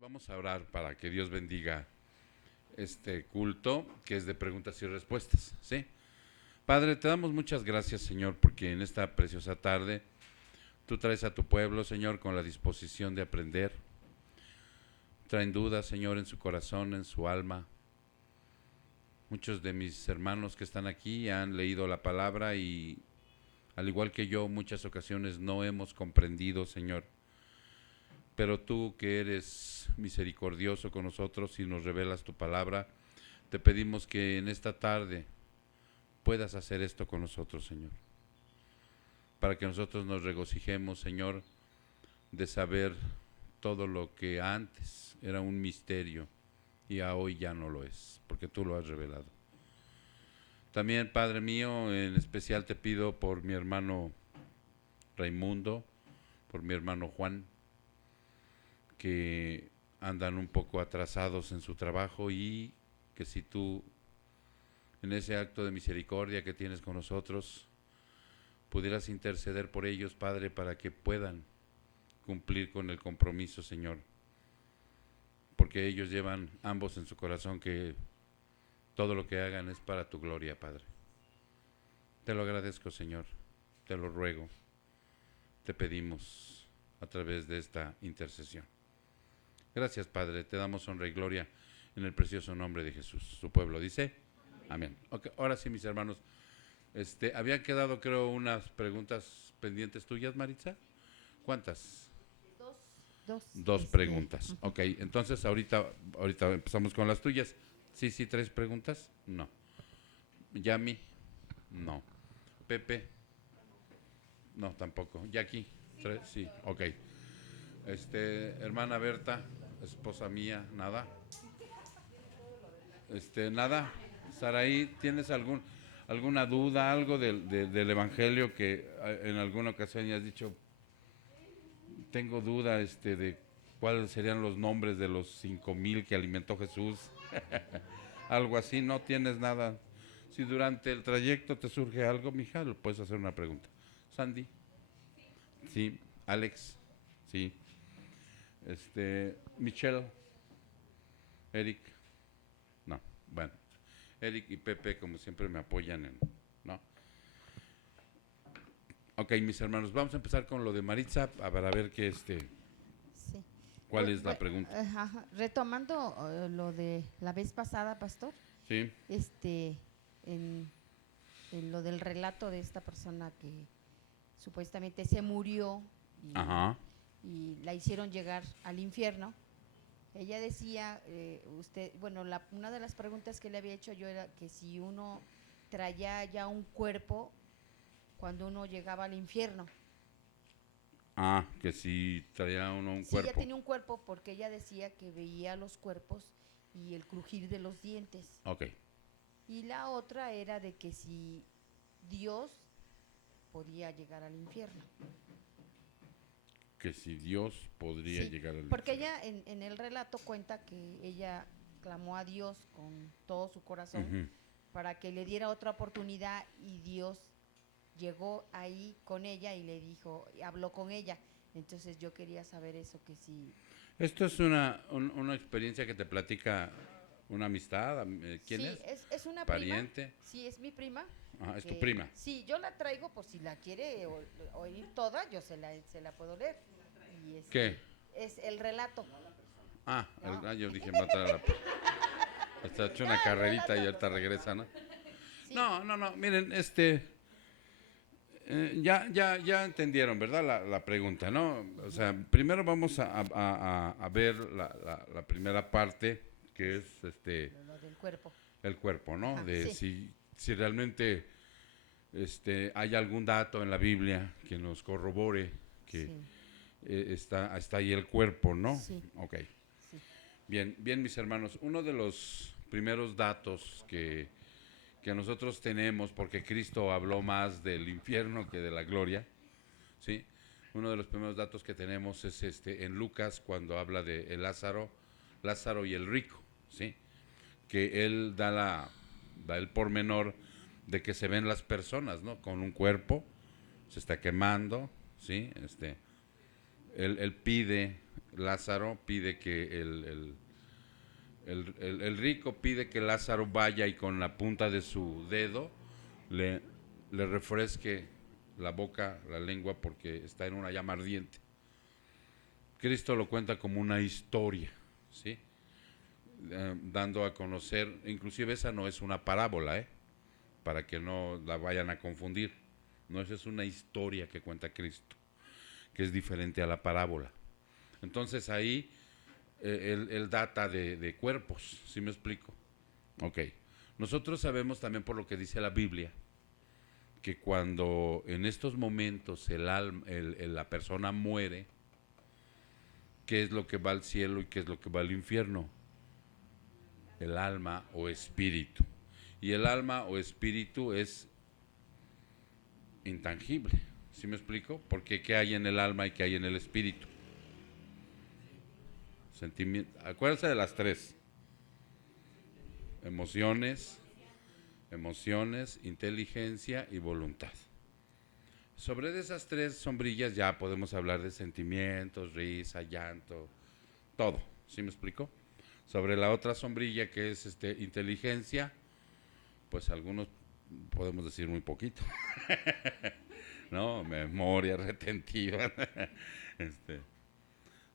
Vamos a orar para que Dios bendiga este culto que es de preguntas y respuestas, ¿sí? Padre, te damos muchas gracias, Señor, porque en esta preciosa tarde tú traes a tu pueblo, Señor, con la disposición de aprender. Traen dudas, Señor, en su corazón, en su alma. Muchos de mis hermanos que están aquí han leído la palabra y, al igual que yo, muchas ocasiones no hemos comprendido, Señor. Pero tú, que eres misericordioso con nosotros y nos revelas tu palabra, te pedimos que en esta tarde puedas hacer esto con nosotros, Señor. Para que nosotros nos regocijemos, Señor, de saber todo lo que antes era un misterio y a hoy ya no lo es, porque tú lo has revelado. También, Padre mío, en especial te pido por mi hermano Raimundo, por mi hermano Juan, que andan un poco atrasados en su trabajo y que si tú, en ese acto de misericordia que tienes con nosotros, pudieras interceder por ellos, Padre, para que puedan cumplir con el compromiso, Señor, porque ellos llevan ambos en su corazón que todo lo que hagan es para tu gloria, Padre. Te lo agradezco, Señor, te lo ruego, te pedimos a través de esta intercesión. Gracias, Padre, te damos honra y gloria en el precioso nombre de Jesús. Su pueblo dice, amén. Okay, ahora sí, mis hermanos, habían quedado, creo, unas preguntas pendientes tuyas, Maritza. ¿Cuántas? Dos preguntas. Ok, entonces ahorita empezamos con las tuyas. Sí, tres preguntas. No. Yami, no. Pepe, no, tampoco. Jackie, tres, sí, ok. Hermana Berta, esposa mía, nada. Nada. Saraí, ¿tienes alguna duda, algo del evangelio que en alguna ocasión ya has dicho? Tengo duda, de cuáles serían los nombres de los 5,000 que alimentó Jesús. Algo así, no tienes nada. Si durante el trayecto te surge algo, mija, lo puedes hacer una pregunta. Sandy, sí. Alex, sí. Michelle, Eric, no. Bueno, Eric y Pepe, como siempre, me apoyan ¿no? Ok, mis hermanos, vamos a empezar con lo de Maritza para ver qué Sí. cuál es la pregunta. Retomando lo de la vez pasada, pastor, Sí. En, en lo del relato de esta persona que supuestamente se murió Ajá. y la hicieron llegar al infierno. Ella decía, una de las preguntas que le había hecho yo era que si uno traía ya un cuerpo cuando uno llegaba al infierno. Que si traía uno un Sí, ella cuerpo. tenía un cuerpo porque ella decía que veía los cuerpos y el crujir de los dientes. Ok. Y la otra era de que si Dios podía llegar al infierno. Que si Dios podría Sí, llegar al porque infierno. ella en el relato cuenta que ella clamó a Dios con todo su corazón Ujú. para que le diera otra oportunidad y Dios llegó ahí con ella y le dijo, habló con ella. Entonces yo quería saber eso, que si... Esto es una experiencia que te platica una amistad. ¿Quién Sí, es? es una prima, Pariente. sí, es mi prima. Ah, es tu Que prima. sí, yo la traigo por si la quiere oír toda, yo se la puedo leer. Y ¿Qué? es el relato. ¿No? Yo dije, va a traer a la... Está hecho No, una el carrerita y relato, ahorita pastor. regresa, ¿no? Sí, No, miren, ya entendieron, ¿verdad? La pregunta, ¿no? O sea, primero vamos a ver la primera parte, que es lo del cuerpo. el cuerpo, ¿no? Ajá, De sí, si realmente hay algún dato en la Biblia que nos corrobore que sí, está ahí el cuerpo, ¿no? sí, Ok. sí. Bien, mis hermanos, uno de los primeros datos que nosotros tenemos, porque Cristo habló más del infierno que de la gloria, ¿sí? Uno de los primeros datos que tenemos es en Lucas, cuando habla de Lázaro y el rico, ¿sí? Que él da el pormenor de que se ven las personas, ¿no? Con un cuerpo, se está quemando, ¿sí? Él pide Lázaro pide que el rico pide que Lázaro vaya y con la punta de su dedo le refresque la boca, la lengua, porque está en una llama ardiente. Cristo lo cuenta como una historia, ¿sí? Dando a conocer, inclusive esa no es una parábola, para que no la vayan a confundir. No, esa es una historia que cuenta Cristo, que es diferente a la parábola. Entonces ahí él data de cuerpos, ¿sí me explico? Ok. Nosotros sabemos también por lo que dice la Biblia, que cuando en estos momentos la persona muere, ¿qué es lo que va al cielo y qué es lo que va al infierno? El alma o espíritu. Y el alma o espíritu es intangible, ¿sí me explico? Porque ¿qué hay en el alma y qué hay en el espíritu? Sentimiento. Acuérdense de las tres: emociones, inteligencia y voluntad. Sobre esas tres sombrillas ya podemos hablar de sentimientos, risa, llanto, todo, ¿sí me explico? Sobre la otra sombrilla, que es inteligencia, pues algunos podemos decir muy poquito. ¿No? Memoria retentiva.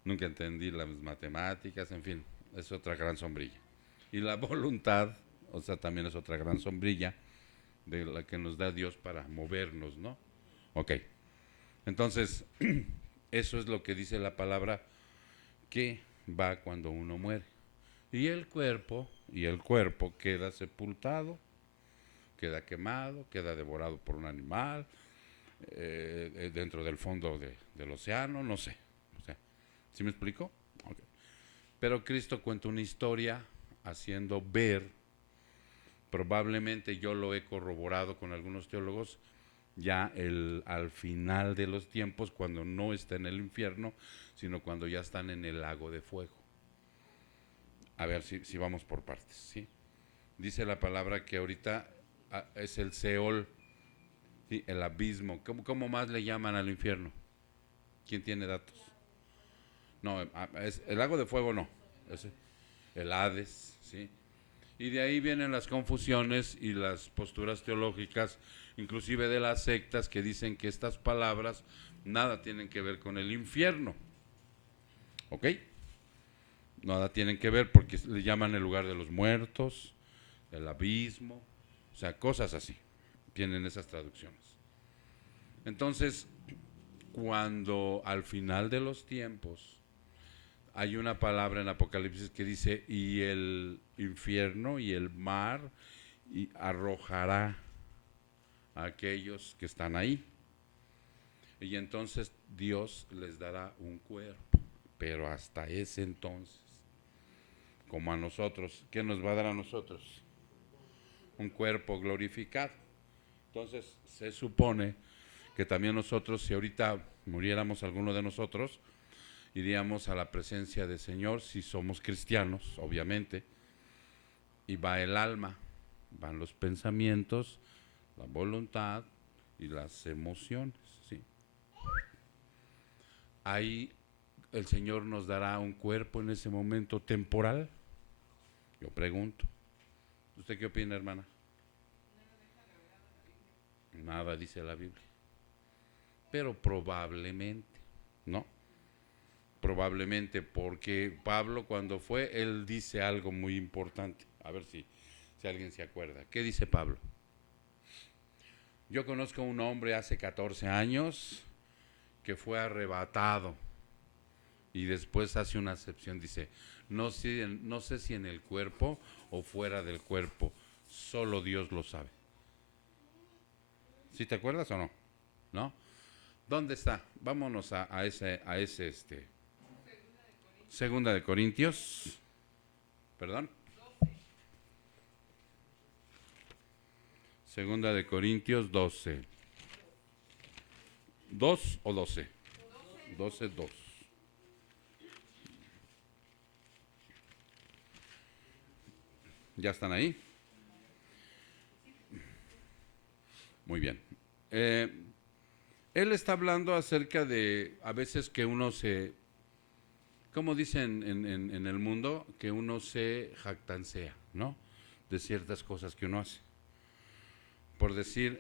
Nunca entendí las matemáticas, en fin, es otra gran sombrilla. Y la voluntad, o sea, también es otra gran sombrilla de la que nos da Dios para movernos, ¿no? Ok. Entonces, eso es lo que dice la palabra que va cuando uno muere. Y el cuerpo queda sepultado, queda quemado, queda devorado por un animal, dentro del fondo del océano, no sé. O sea, ¿sí me explico? Okay. Pero Cristo cuenta una historia haciendo ver, probablemente yo lo he corroborado con algunos teólogos, ya al final de los tiempos, cuando no está en el infierno, sino cuando ya están en el lago de fuego. A ver si vamos por partes, ¿sí? Dice la palabra que ahorita es el Seol, ¿sí? El abismo. ¿Cómo más le llaman al infierno? ¿Quién tiene datos? No, es el lago de fuego no, es el Hades, ¿sí? Y de ahí vienen las confusiones y las posturas teológicas, inclusive de las sectas, que dicen que estas palabras nada tienen que ver con el infierno. ¿Ok? Nada tienen que ver, porque le llaman el lugar de los muertos, el abismo, o sea, cosas así. Tienen esas traducciones. Entonces, cuando al final de los tiempos hay una palabra en Apocalipsis que dice: y el infierno y el mar arrojará a aquellos que están ahí. Y entonces Dios les dará un cuerpo. Pero hasta ese entonces, como a nosotros, ¿qué nos va a dar a nosotros? Un cuerpo glorificado. Entonces se supone que también nosotros, si ahorita muriéramos alguno de nosotros, iríamos a la presencia del Señor, si somos cristianos, obviamente, y va el alma, van los pensamientos, la voluntad y las emociones, ¿sí? Ahí el Señor nos dará un cuerpo en ese momento temporal. Yo pregunto, ¿usted qué opina, hermana? Nada dice la Biblia. Pero probablemente, ¿no? Probablemente, porque Pablo, cuando fue, él dice algo muy importante. A ver si alguien se acuerda. ¿Qué dice Pablo? Yo conozco a un hombre hace 14 años que fue arrebatado, y después hace una acepción, dice: no sé si en el cuerpo o fuera del cuerpo, solo Dios lo sabe. ¿Sí te acuerdas o no? ¿No? ¿Dónde está? Vámonos a ese Segunda de Corintios. ¿Perdón? Segunda de Corintios 12. ¿2 o 12? 12, 2. ¿Ya están ahí? Muy bien. Él está hablando acerca de a veces que uno se como dicen en el mundo, que uno se jactancea, ¿no? De ciertas cosas que uno hace. Por decir,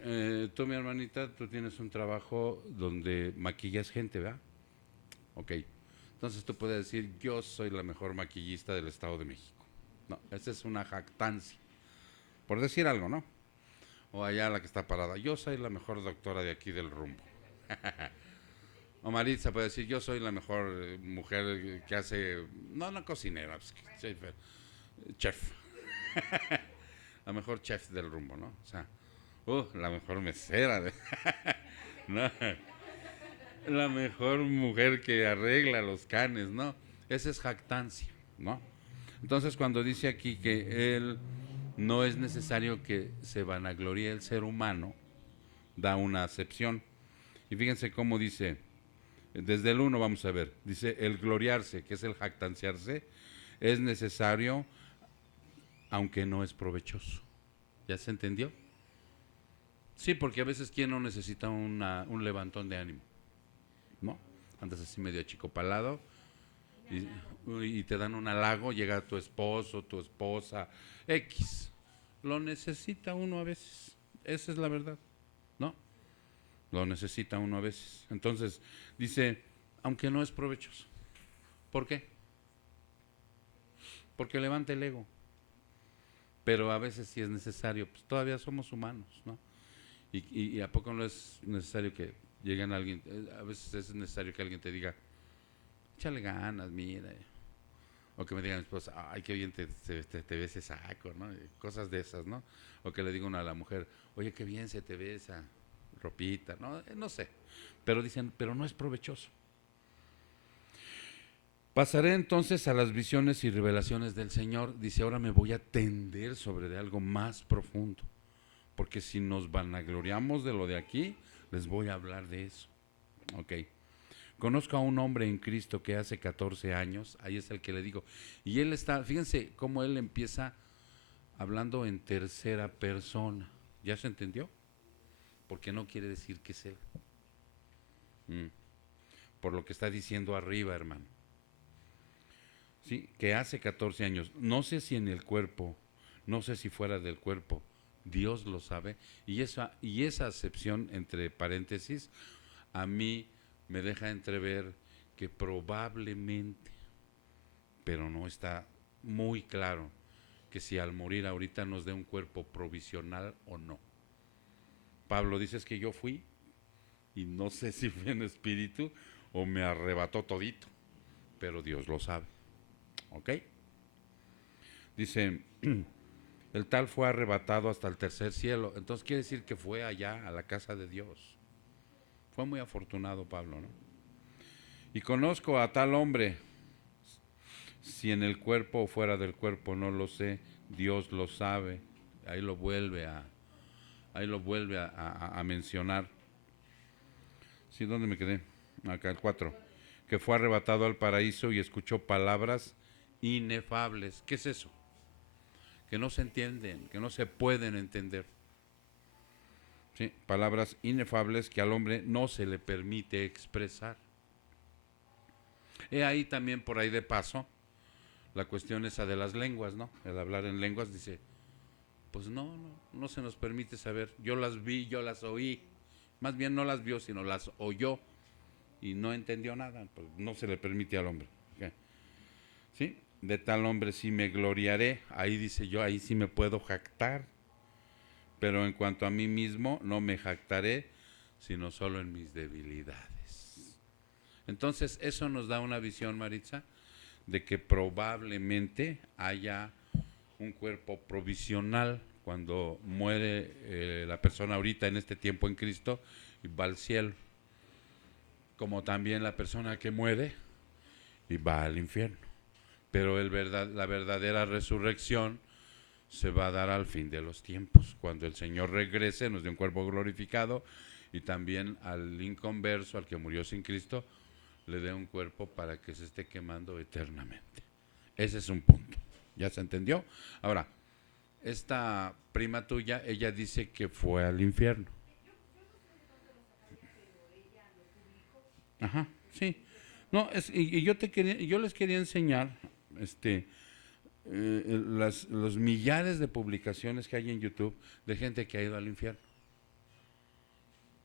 tú, mi hermanita, tú tienes un trabajo donde maquillas gente, ¿verdad? Ok. Entonces tú puedes decir, yo soy la mejor maquillista del Estado de México. No, esa es una jactancia. Por decir algo, ¿no? O allá la que está parada, yo soy la mejor doctora de aquí del rumbo. O Maritza puede decir, yo soy la mejor mujer que hace, no cocinera, pues, chef. La mejor chef del rumbo, ¿no? O sea, la mejor mesera, ¿no? La mejor mujer que arregla los canes, ¿no? Esa es jactancia, ¿no? Entonces cuando dice aquí que él no es necesario que se vanaglorie el ser humano, da una acepción. Y fíjense cómo dice, desde el 1 vamos a ver, dice el gloriarse, que es el jactanciarse, es necesario aunque no es provechoso. ¿Ya se entendió? Sí, porque a veces ¿quién no necesita un levantón de ánimo? ¿No? Andas así medio achicopalado y te dan un halago, llega tu esposo, tu esposa, X. Lo necesita uno a veces, esa es la verdad, ¿no? Lo necesita uno a veces. Entonces, dice, aunque no es provechoso. ¿Por qué? Porque levanta el ego. Pero a veces sí es necesario, pues todavía somos humanos, ¿no? Y a poco no es necesario que lleguen a alguien, a veces es necesario que alguien te diga, échale ganas, mira. O que me digan, pues, ay, qué bien te ves ese saco, ¿no? Cosas de esas, ¿no? O que le diga uno a la mujer, oye, qué bien se te ve esa ropita, ¿no? No sé. Pero dicen, pero no es provechoso. Pasaré entonces a las visiones y revelaciones del Señor. Dice, ahora me voy a tender sobre de algo más profundo. Porque si nos vanagloriamos de lo de aquí, les voy a hablar de eso. Ok. Conozco a un hombre en Cristo que hace 14 años, ahí es el que le digo, y él está, fíjense cómo él empieza hablando en tercera persona. ¿Ya se entendió? Porque no quiere decir que es él. Por lo que está diciendo arriba, hermano. Sí, que hace 14 años, no sé si en el cuerpo, no sé si fuera del cuerpo, Dios lo sabe, y esa acepción, entre paréntesis, a mí me deja entrever que probablemente, pero no está muy claro, que si al morir ahorita nos dé un cuerpo provisional o no. Pablo dice que yo fui, y no sé si fue en espíritu o me arrebató todito, pero Dios lo sabe. ¿Ok? Dice, el tal fue arrebatado hasta el tercer cielo. Entonces quiere decir que fue allá a la casa de Dios. Fue muy afortunado Pablo, ¿no? Y conozco a tal hombre, si en el cuerpo o fuera del cuerpo, no lo sé, Dios lo sabe. Ahí lo vuelve a mencionar. ¿Sí? ¿Dónde me quedé? Acá, el 4. Que fue arrebatado al paraíso y escuchó palabras inefables. ¿Qué es eso? Que no se entienden, que no se pueden entender. ¿Sí? Palabras inefables que al hombre no se le permite expresar. He ahí también, por ahí de paso, la cuestión esa de las lenguas, ¿no? El hablar en lenguas, dice, pues no se nos permite saber. Yo las vi, yo las oí. Más bien no las vio, sino las oyó y no entendió nada. Pues no se le permite al hombre. ¿Okay? ¿Sí? De tal hombre sí me gloriaré. Ahí dice yo, ahí sí me puedo jactar. Pero en cuanto a mí mismo, no me jactaré, sino solo en mis debilidades. Entonces, eso nos da una visión, Maritza, de que probablemente haya un cuerpo provisional cuando muere la persona ahorita en este tiempo en Cristo y va al cielo, como también la persona que muere y va al infierno. Pero la verdadera resurrección se va a dar al fin de los tiempos, cuando el Señor regrese, nos dé un cuerpo glorificado, y también al inconverso, al que murió sin Cristo, le dé un cuerpo para que se esté quemando eternamente. Ese es un punto. ¿Ya se entendió? Ahora, esta prima tuya, ella dice que fue al infierno. Ajá, sí. No, y yo les quería enseñar los millares de publicaciones que hay en YouTube de gente que ha ido al infierno.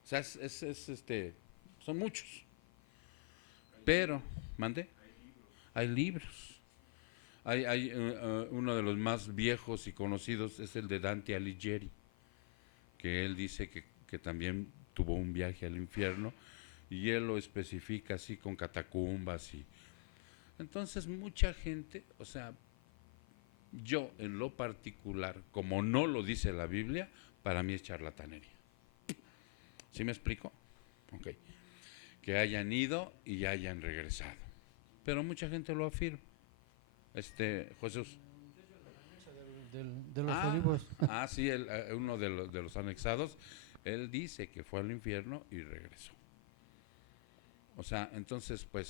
O sea, son muchos. Pero, mande, hay libros. Hay uno de los más viejos y conocidos es el de Dante Alighieri, que él dice que también tuvo un viaje al infierno, y él lo especifica así con catacumbas. Entonces mucha gente, o sea, yo en lo particular, como no lo dice la Biblia, para mí es charlatanería. ¿Sí me explico? Ok. Que hayan ido y hayan regresado. Pero mucha gente lo afirma. Jesús. De los olivos. Sí, uno de los anexados, él dice que fue al infierno y regresó. O sea, entonces, pues,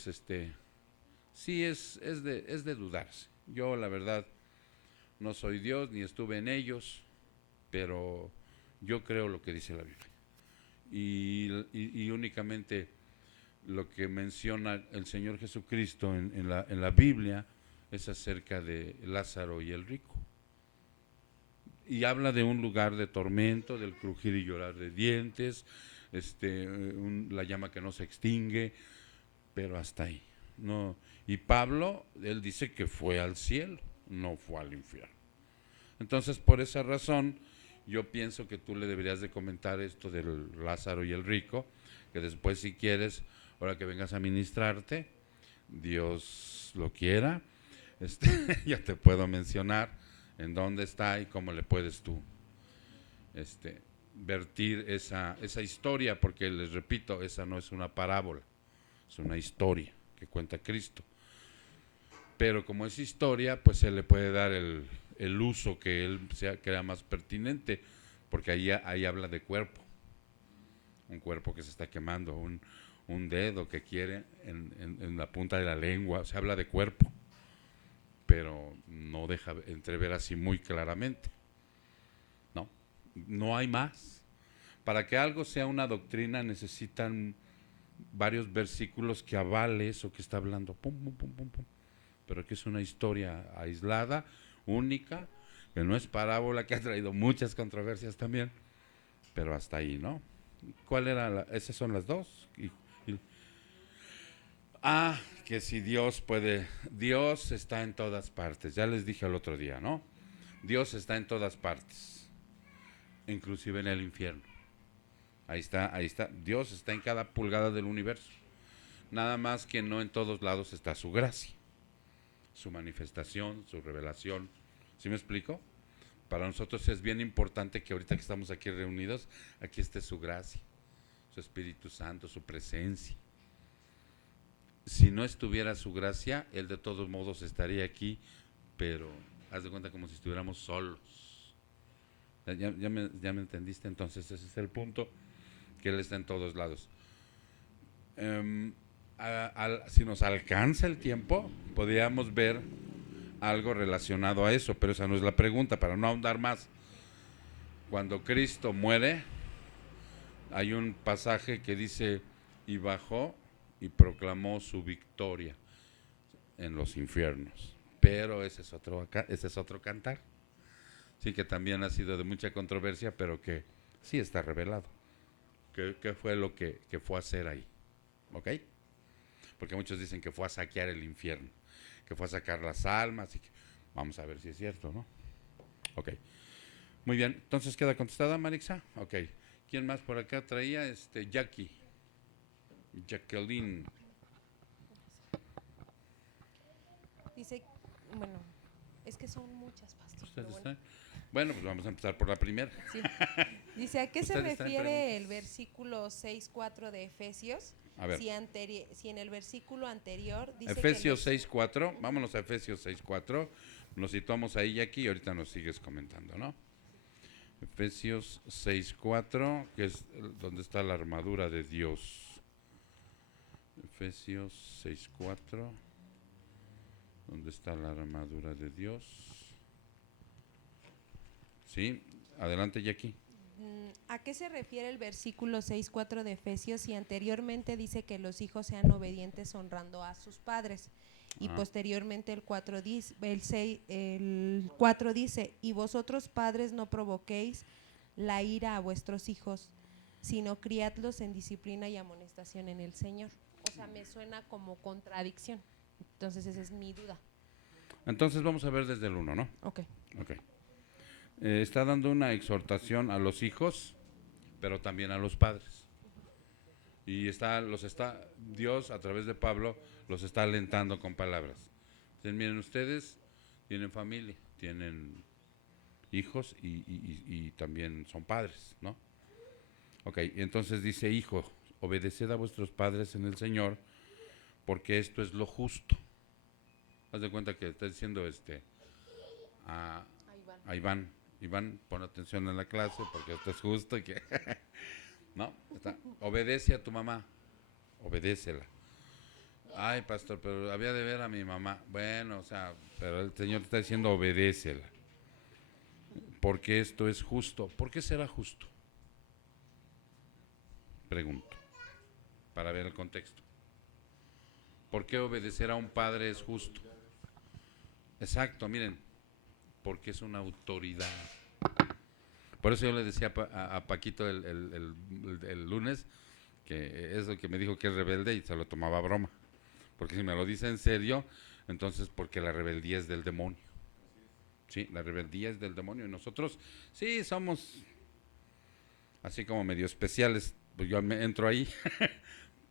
sí es de dudarse. Yo, la verdad, no soy Dios ni estuve en ellos, pero yo creo lo que dice la Biblia. Y únicamente lo que menciona el Señor Jesucristo en la Biblia es acerca de Lázaro y el rico. Y habla de un lugar de tormento, del crujir y llorar de dientes, la llama que no se extingue, pero hasta ahí. No. Y Pablo, él dice que fue al cielo, no fue al infierno. Entonces, por esa razón, yo pienso que tú le deberías de comentar esto del Lázaro y el rico, que después, si quieres, ahora que vengas a ministrarte, Dios lo quiera, ya te puedo mencionar en dónde está y cómo le puedes tú vertir esa historia, porque les repito, esa no es una parábola, es una historia que cuenta Cristo. Pero como es historia, pues se le puede dar el uso que él crea más pertinente, porque ahí habla de cuerpo, un cuerpo que se está quemando, un dedo que quiere en la punta de la lengua, se habla de cuerpo, pero no deja entrever así muy claramente. No hay más. Para que algo sea una doctrina necesitan varios versículos que avale eso que está hablando. Pum, pum, pum, pum, pum. Pero que es una historia aislada, única, que no es parábola, que ha traído muchas controversias también, pero hasta ahí, ¿no? ¿Cuál era esas son las dos? Que si Dios puede, Dios está en todas partes, ya les dije el otro día, ¿no? Dios está en todas partes, inclusive en el infierno. Ahí está, Dios está en cada pulgada del universo, nada más que no en todos lados está su gracia, su manifestación, su revelación. ¿Sí me explico? Para nosotros es bien importante que ahorita que estamos aquí reunidos, aquí esté su gracia, su Espíritu Santo, su presencia. Si no estuviera su gracia, Él de todos modos estaría aquí, pero haz de cuenta como si estuviéramos solos. ¿Ya me entendiste? Entonces ese es el punto, que Él está en todos lados. Si nos alcanza el tiempo, podríamos ver algo relacionado a eso, pero esa no es la pregunta, para no ahondar más. Cuando Cristo muere, hay un pasaje que dice, y bajó y proclamó su victoria en los infiernos. Pero ese es otro cantar. Sí, que también ha sido de mucha controversia, pero que sí está revelado. ¿Qué fue lo que fue a hacer ahí? ¿Ok? Porque muchos dicen que fue a saquear el infierno, que fue a sacar las almas. Vamos a ver si es cierto, ¿no? Ok. Muy bien, entonces queda contestada, Marixa. Ok. ¿Quién más por acá traía? Jacqueline. Dice, bueno, es que son muchas, pastor. ¿Ustedes están? Bueno, pues vamos a empezar por la primera. Sí. Dice, ¿a qué se ¿Ustedes refiere el versículo 6:4 de Efesios? A ver. Si en el versículo anterior dice Efesios 6:4, vámonos a Efesios 6:4, nos situamos ahí y aquí y ahorita nos sigues comentando, ¿no? Efesios 6:4, que es donde está la armadura de Dios. Efesios 6:4, ¿dónde está la armadura de Dios? Sí, adelante Jackie. ¿A qué se refiere el versículo 6:4 de Efesios si anteriormente dice que los hijos sean obedientes honrando a sus padres? Y posteriormente el 4 dice, el 4 dice, y vosotros padres no provoquéis la ira a vuestros hijos, sino criadlos en disciplina y amonestación en el Señor. O sea, me suena como contradicción. Entonces esa es mi duda. Entonces vamos a ver desde el 1, ¿no? Ok. Ok. Está dando una exhortación a los hijos, pero también a los padres. Y Dios a través de Pablo los está alentando con palabras. Entonces, miren, ustedes tienen familia, tienen hijos y también son padres, ¿no? Ok, entonces dice, hijo, obedeced a vuestros padres en el Señor, porque esto es lo justo. Haz de cuenta que está diciendo a Iván, pon atención en la clase porque esto es justo y que no, obedece a tu mamá, obedécela. Ay, pastor, pero había de ver a mi mamá. Bueno, o sea, pero el Señor te está diciendo obedécela. Porque esto es justo. ¿Por qué será justo? Pregunto, para ver el contexto. ¿Por qué obedecer a un padre es justo? Exacto, miren, porque es una autoridad. Por eso yo le decía a Paquito el lunes que es lo que me dijo que es rebelde y se lo tomaba a broma. Porque si me lo dice en serio, entonces porque la rebeldía es del demonio. Sí, la rebeldía es del demonio. Y nosotros, sí, somos así como medio especiales. Pues yo me entro ahí,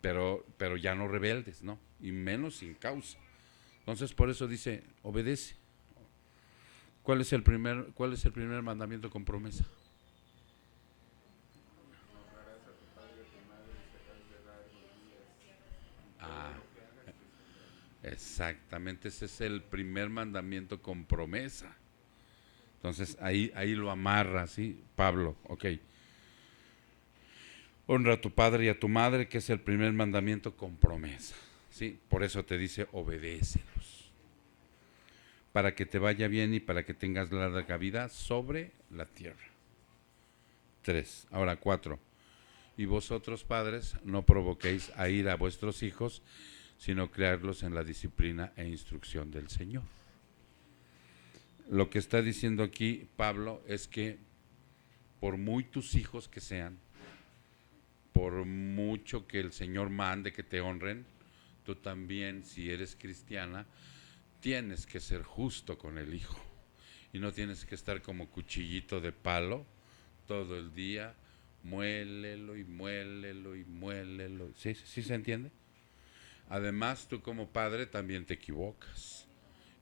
pero ya no rebeldes, ¿no? Y menos sin causa. Entonces por eso dice, obedece. ¿Cuál es el primer mandamiento con promesa? Ah, exactamente, ese es el primer mandamiento con promesa. Entonces ahí lo amarra, ¿sí? Pablo, ok. Honra a tu padre y a tu madre, que es el primer mandamiento con promesa, ¿sí? Por eso te dice, obedécelos. Para que te vaya bien y para que tengas larga vida sobre la tierra. 3. Ahora 4. Y vosotros, padres, no provoquéis a ira a vuestros hijos, sino crearlos en la disciplina e instrucción del Señor. Lo que está diciendo aquí Pablo es que por muy tus hijos que sean, por mucho que el Señor mande que te honren, tú también, si eres cristiana, tienes que ser justo con el hijo. Y no tienes que estar como cuchillito de palo todo el día, muélelo y muélelo y muélelo. ¿Sí se entiende? Además, tú como padre también te equivocas.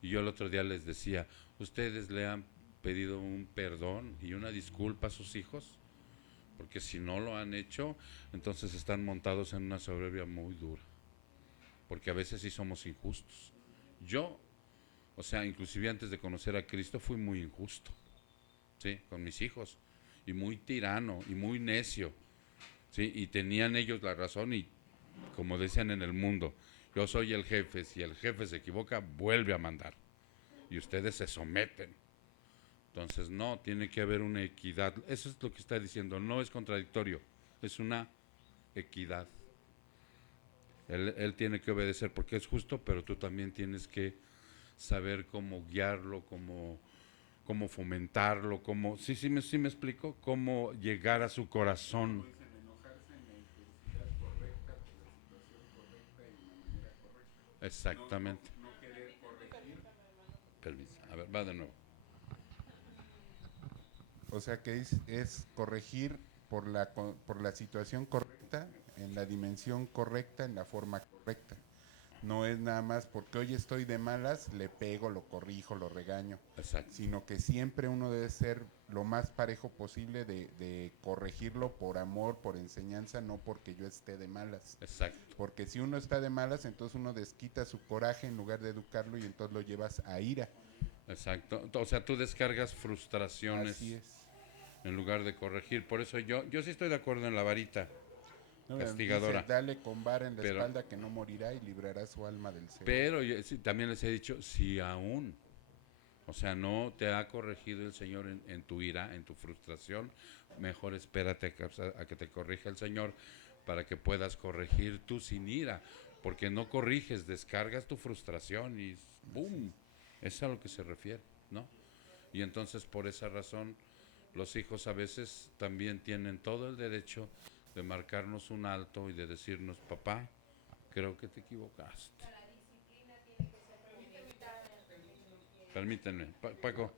Y yo el otro día les decía, ¿ustedes le han pedido un perdón y una disculpa a sus hijos? Porque si no lo han hecho, entonces están montados en una soberbia muy dura. Porque a veces sí somos injustos. Yo, o sea, inclusive antes de conocer a Cristo, fui muy injusto, ¿sí? Con mis hijos. Y muy tirano, y muy necio, ¿sí? Y tenían ellos la razón y, como decían en el mundo, yo soy el jefe, si el jefe se equivoca, vuelve a mandar. Y ustedes se someten. Entonces, no, tiene que haber una equidad. Eso es lo que está diciendo, no es contradictorio, es una equidad. Él tiene que obedecer porque es justo, pero tú también tienes que saber cómo guiarlo, cómo fomentarlo, sí me explico, cómo llegar a su corazón. Exactamente. Permiso, a ver, va de nuevo. O sea que es corregir por la situación correcta, en la dimensión correcta, en la forma correcta. No es nada más porque hoy estoy de malas, le pego, lo corrijo, lo regaño. Exacto. Sino que siempre uno debe ser lo más parejo posible de corregirlo por amor, por enseñanza, no porque yo esté de malas. Exacto. Porque si uno está de malas, entonces uno desquita su coraje en lugar de educarlo y entonces lo llevas a ira. Exacto. O sea, tú descargas frustraciones. Así es. En lugar de corregir. Por eso yo sí estoy de acuerdo en la varita castigadora. Dice, dale con vara en la espalda que no morirá y librará su alma del Seol. Pero también les he dicho, si aún O sea, no te ha corregido el Señor en tu ira, en tu frustración. Mejor espérate a que te corrija el Señor para que puedas corregir tú sin ira. Porque no corriges, descargas tu frustración y ¡boom! Es a lo que se refiere, ¿no? Y entonces por esa razón los hijos a veces también tienen todo el derecho de marcarnos un alto y de decirnos, papá, creo que te equivocaste. Permítanme, Paco.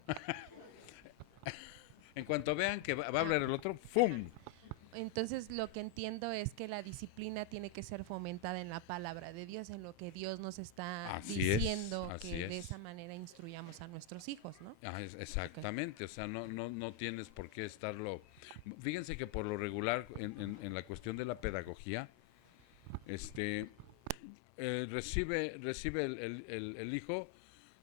En cuanto vean que va a hablar el otro, ¡fum! Entonces lo que entiendo es que la disciplina tiene que ser fomentada en la palabra de Dios, en lo que Dios nos está diciendo, que de esa manera instruyamos a nuestros hijos, ¿no? Exactamente, okay. O sea, no tienes por qué estarlo. Fíjense que por lo regular, en la cuestión de la pedagogía, recibe el hijo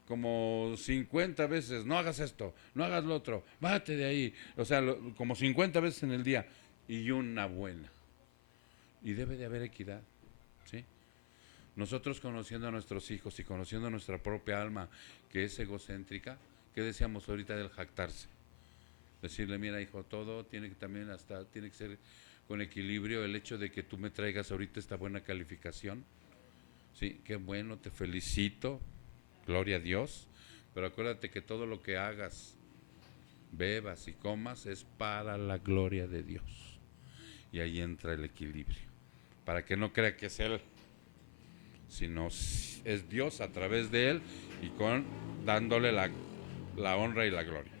como 50 veces, no hagas esto, no hagas lo otro, bájate de ahí, o sea, como 50 veces en el día, y una buena. Y debe de haber equidad, ¿sí? Nosotros conociendo a nuestros hijos y conociendo a nuestra propia alma, que es egocéntrica, ¿qué decíamos ahorita del jactarse? Decirle, mira hijo, todo tiene que también tiene que ser con equilibrio. El hecho de que tú me traigas ahorita esta buena calificación, sí, qué bueno, te felicito, gloria a Dios, pero acuérdate que todo lo que hagas, bebas y comas es para la gloria de Dios. Y ahí entra el equilibrio, para que no crea que es Él, sino es Dios a través de Él y dándole la honra y la gloria.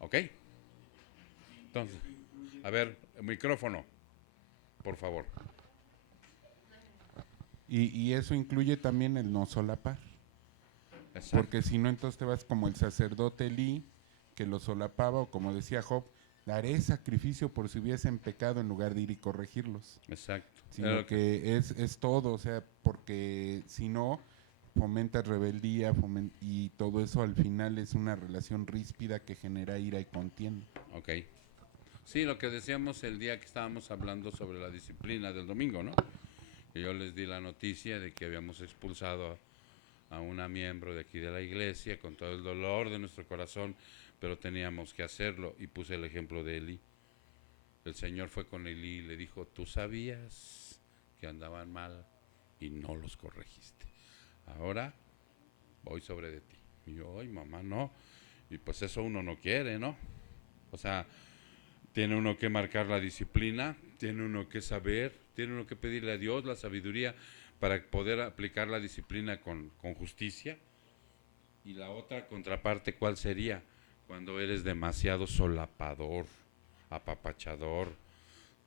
¿Ok? Entonces, a ver, el micrófono, por favor. Y eso incluye también el no solapar. Exacto. Porque si no, entonces te vas como el sacerdote Elí, que lo solapaba, o como decía Job, daré sacrificio por si hubiesen pecado en lugar de ir y corregirlos. Exacto. Sino que es todo, o sea, porque si no, fomentas rebeldía, y todo eso al final es una relación ríspida que genera ira y contienda. Ok. Sí, lo que decíamos el día que estábamos hablando sobre la disciplina del domingo, ¿no? Que yo les di la noticia de que habíamos expulsado a una miembro de aquí de la iglesia con todo el dolor de nuestro corazón, pero teníamos que hacerlo, y puse el ejemplo de Elí. El Señor fue con Elí y le dijo, tú sabías que andaban mal y no los corregiste. Ahora voy sobre de ti. Y yo, ay mamá, no. Y pues eso uno no quiere, ¿no? O sea, tiene uno que marcar la disciplina, tiene uno que saber, tiene uno que pedirle a Dios la sabiduría para poder aplicar la disciplina con justicia. Y la otra contraparte, ¿cuál sería? Cuando eres demasiado solapador, apapachador,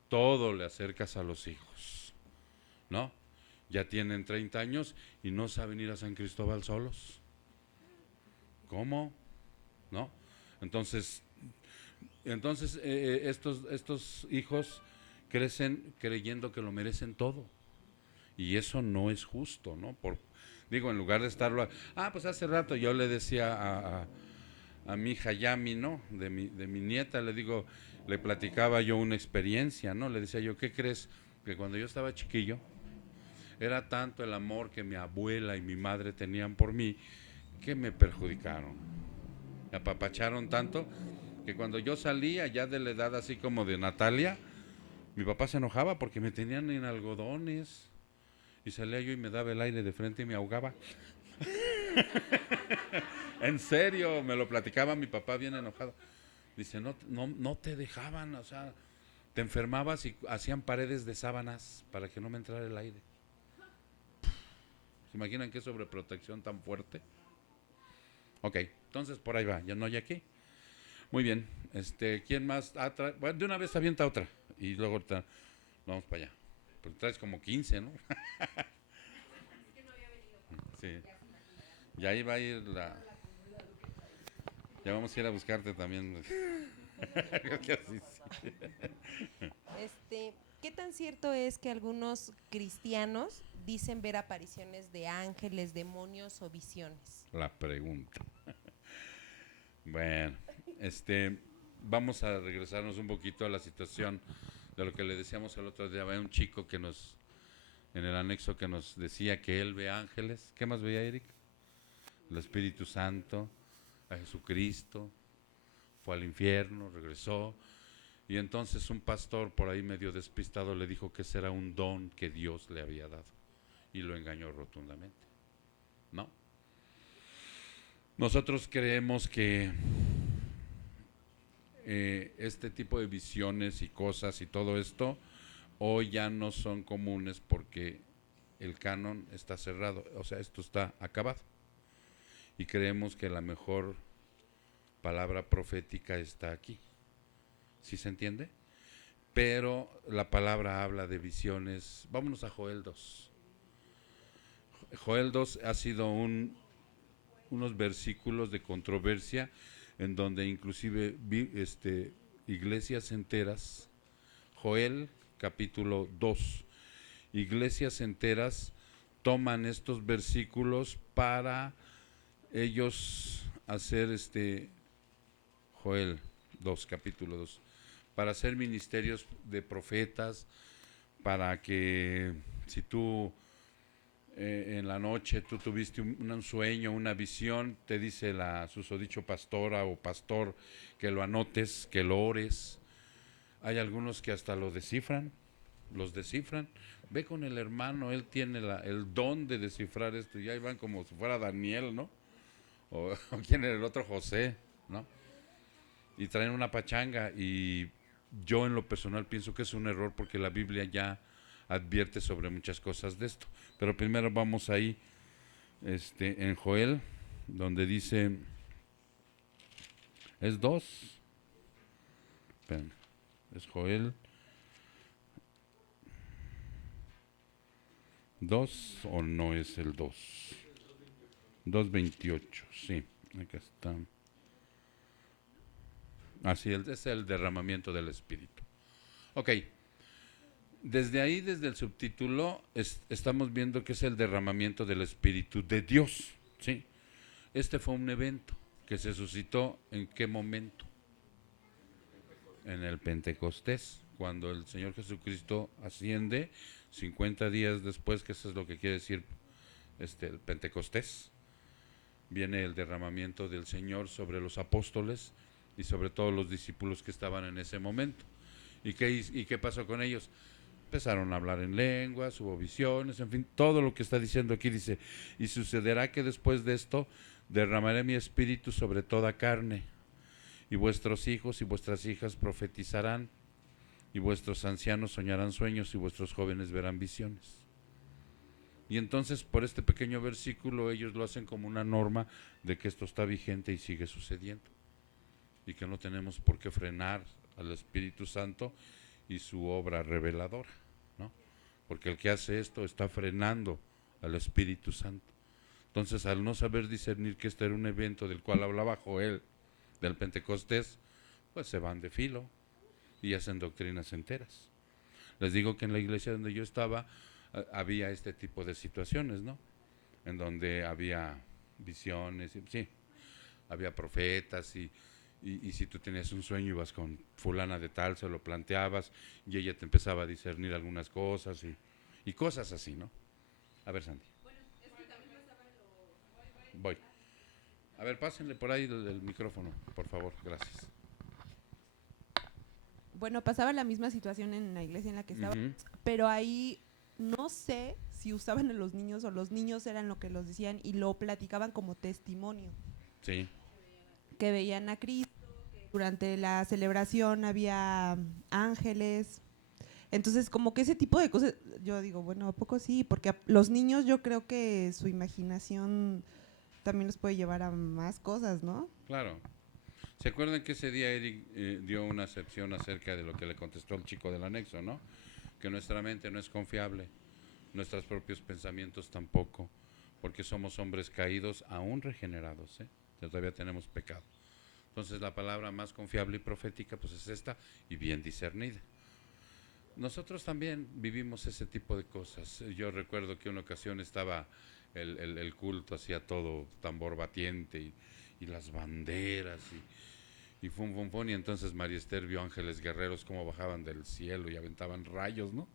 todo le acercas a los hijos, ¿no? Ya tienen 30 años y no saben ir a San Cristóbal solos. ¿Cómo? ¿No? Entonces estos hijos crecen creyendo que lo merecen todo. Y eso no es justo, ¿no? En lugar de estarlo... pues hace rato yo le decía a mi hija Yami, ¿no? De mi nieta, le platicaba yo una experiencia, ¿no? Le decía yo, ¿qué crees? Que cuando yo estaba chiquillo, era tanto el amor que mi abuela y mi madre tenían por mí, que me perjudicaron. Me apapacharon tanto que cuando yo salía ya de la edad así como de Natalia, mi papá se enojaba porque me tenían en algodones. Y salía yo y me daba el aire de frente y me ahogaba. En serio, me lo platicaba mi papá bien enojado. Dice, no te dejaban, o sea, te enfermabas y hacían paredes de sábanas para que no me entrara el aire. ¿Se imaginan qué sobreprotección tan fuerte? Ok, entonces por ahí va, ya no hay aquí. Muy bien, ¿quién más? Bueno, de una vez avienta otra y luego ahorita vamos para allá. Pues traes como 15, ¿no? Es que no había venido. Sí. Y ahí va a ir ya vamos a ir a buscarte también. ¿Qué tan cierto es que algunos cristianos dicen ver apariciones de ángeles, demonios o visiones? La pregunta. Bueno, vamos a regresarnos un poquito a la situación de lo que le decíamos el otro día. Había un chico en el anexo que nos decía que él ve ángeles. ¿Qué más veía, Eric? el Espíritu Santo, a Jesucristo, fue al infierno, regresó, y entonces un pastor por ahí medio despistado le dijo que ese era un don que Dios le había dado, y lo engañó rotundamente. ¿No? Nosotros creemos que este tipo de visiones y cosas y todo esto hoy ya no son comunes porque el canon está cerrado, o sea, esto está acabado. Y creemos que la mejor palabra profética está aquí. ¿Sí se entiende? Pero la palabra habla de visiones. Vámonos a Joel 2. Joel 2 ha sido unos versículos de controversia en donde inclusive iglesias enteras, Joel capítulo 2, iglesias enteras toman estos versículos para ellos hacer Joel 2, capítulo 2, para hacer ministerios de profetas, para que si tú en la noche tú tuviste un sueño, una visión, te dice la susodicho pastora o pastor que lo anotes, que lo ores. Hay algunos que hasta los descifran. Ve con el hermano, él tiene el don de descifrar esto, y ahí van como si fuera Daniel, ¿no? O quién era el otro, José, ¿no? Y traen una pachanga, y yo en lo personal pienso que es un error porque la Biblia ya advierte sobre muchas cosas de esto. Pero primero vamos ahí en Joel, donde dice, es 2, es Joel 2 o no es el 2, 2:28, sí, acá está. Así es el derramamiento del Espíritu. Ok. Desde ahí, desde el subtítulo, estamos viendo que es el derramamiento del Espíritu de Dios, ¿sí? Este fue un evento que se suscitó ¿en qué momento? En el Pentecostés, cuando el Señor Jesucristo asciende, 50 días después, que eso es lo que quiere decir el Pentecostés, viene el derramamiento del Señor sobre los apóstoles y sobre todos los discípulos que estaban en ese momento. ¿Y qué pasó con ellos? Empezaron a hablar en lenguas, hubo visiones, en fin, todo lo que está diciendo aquí dice, y sucederá que después de esto derramaré mi espíritu sobre toda carne, y vuestros hijos y vuestras hijas profetizarán, y vuestros ancianos soñarán sueños, y vuestros jóvenes verán visiones. Y entonces por este pequeño versículo ellos lo hacen como una norma de que esto está vigente y sigue sucediendo, y que no tenemos por qué frenar al Espíritu Santo y su obra reveladora, ¿no? Porque el que hace esto está frenando al Espíritu Santo. Entonces, al no saber discernir que este era un evento del cual hablaba Joel, del Pentecostés, pues se van de filo y hacen doctrinas enteras. Les digo que en la iglesia donde yo estaba había este tipo de situaciones, ¿no? En donde había visiones, sí, había profetas y si tú tenías un sueño ibas con fulana de tal, se lo planteabas y ella te empezaba a discernir algunas cosas y cosas así, ¿no? A ver, Sandy. Bueno, es que también pasaba Voy. A ver, pásenle por ahí el micrófono, por favor, gracias. Bueno, pasaba la misma situación en la iglesia en la que estaba, pero ahí no sé si usaban a los niños o los niños eran lo que los decían y lo platicaban como testimonio. Sí. Que veían a Cristo, que durante la celebración había ángeles. Entonces, como que ese tipo de cosas, yo digo, bueno, ¿a poco sí? Porque los niños yo creo que su imaginación también los puede llevar a más cosas, ¿no? Claro. ¿Se acuerdan que ese día Eric dio una acepción acerca de lo que le contestó el chico del anexo, ¿no? Que nuestra mente no es confiable, nuestros propios pensamientos tampoco, porque somos hombres caídos, aún regenerados, ¿eh? Todavía tenemos pecado. Entonces la palabra más confiable y profética pues es esta, y bien discernida. Nosotros también vivimos ese tipo de cosas. Yo recuerdo que una ocasión estaba el culto, hacía todo tambor batiente y las banderas y fum, fum, fum, y entonces María Esther vio ángeles guerreros como bajaban del cielo y aventaban rayos, ¿no?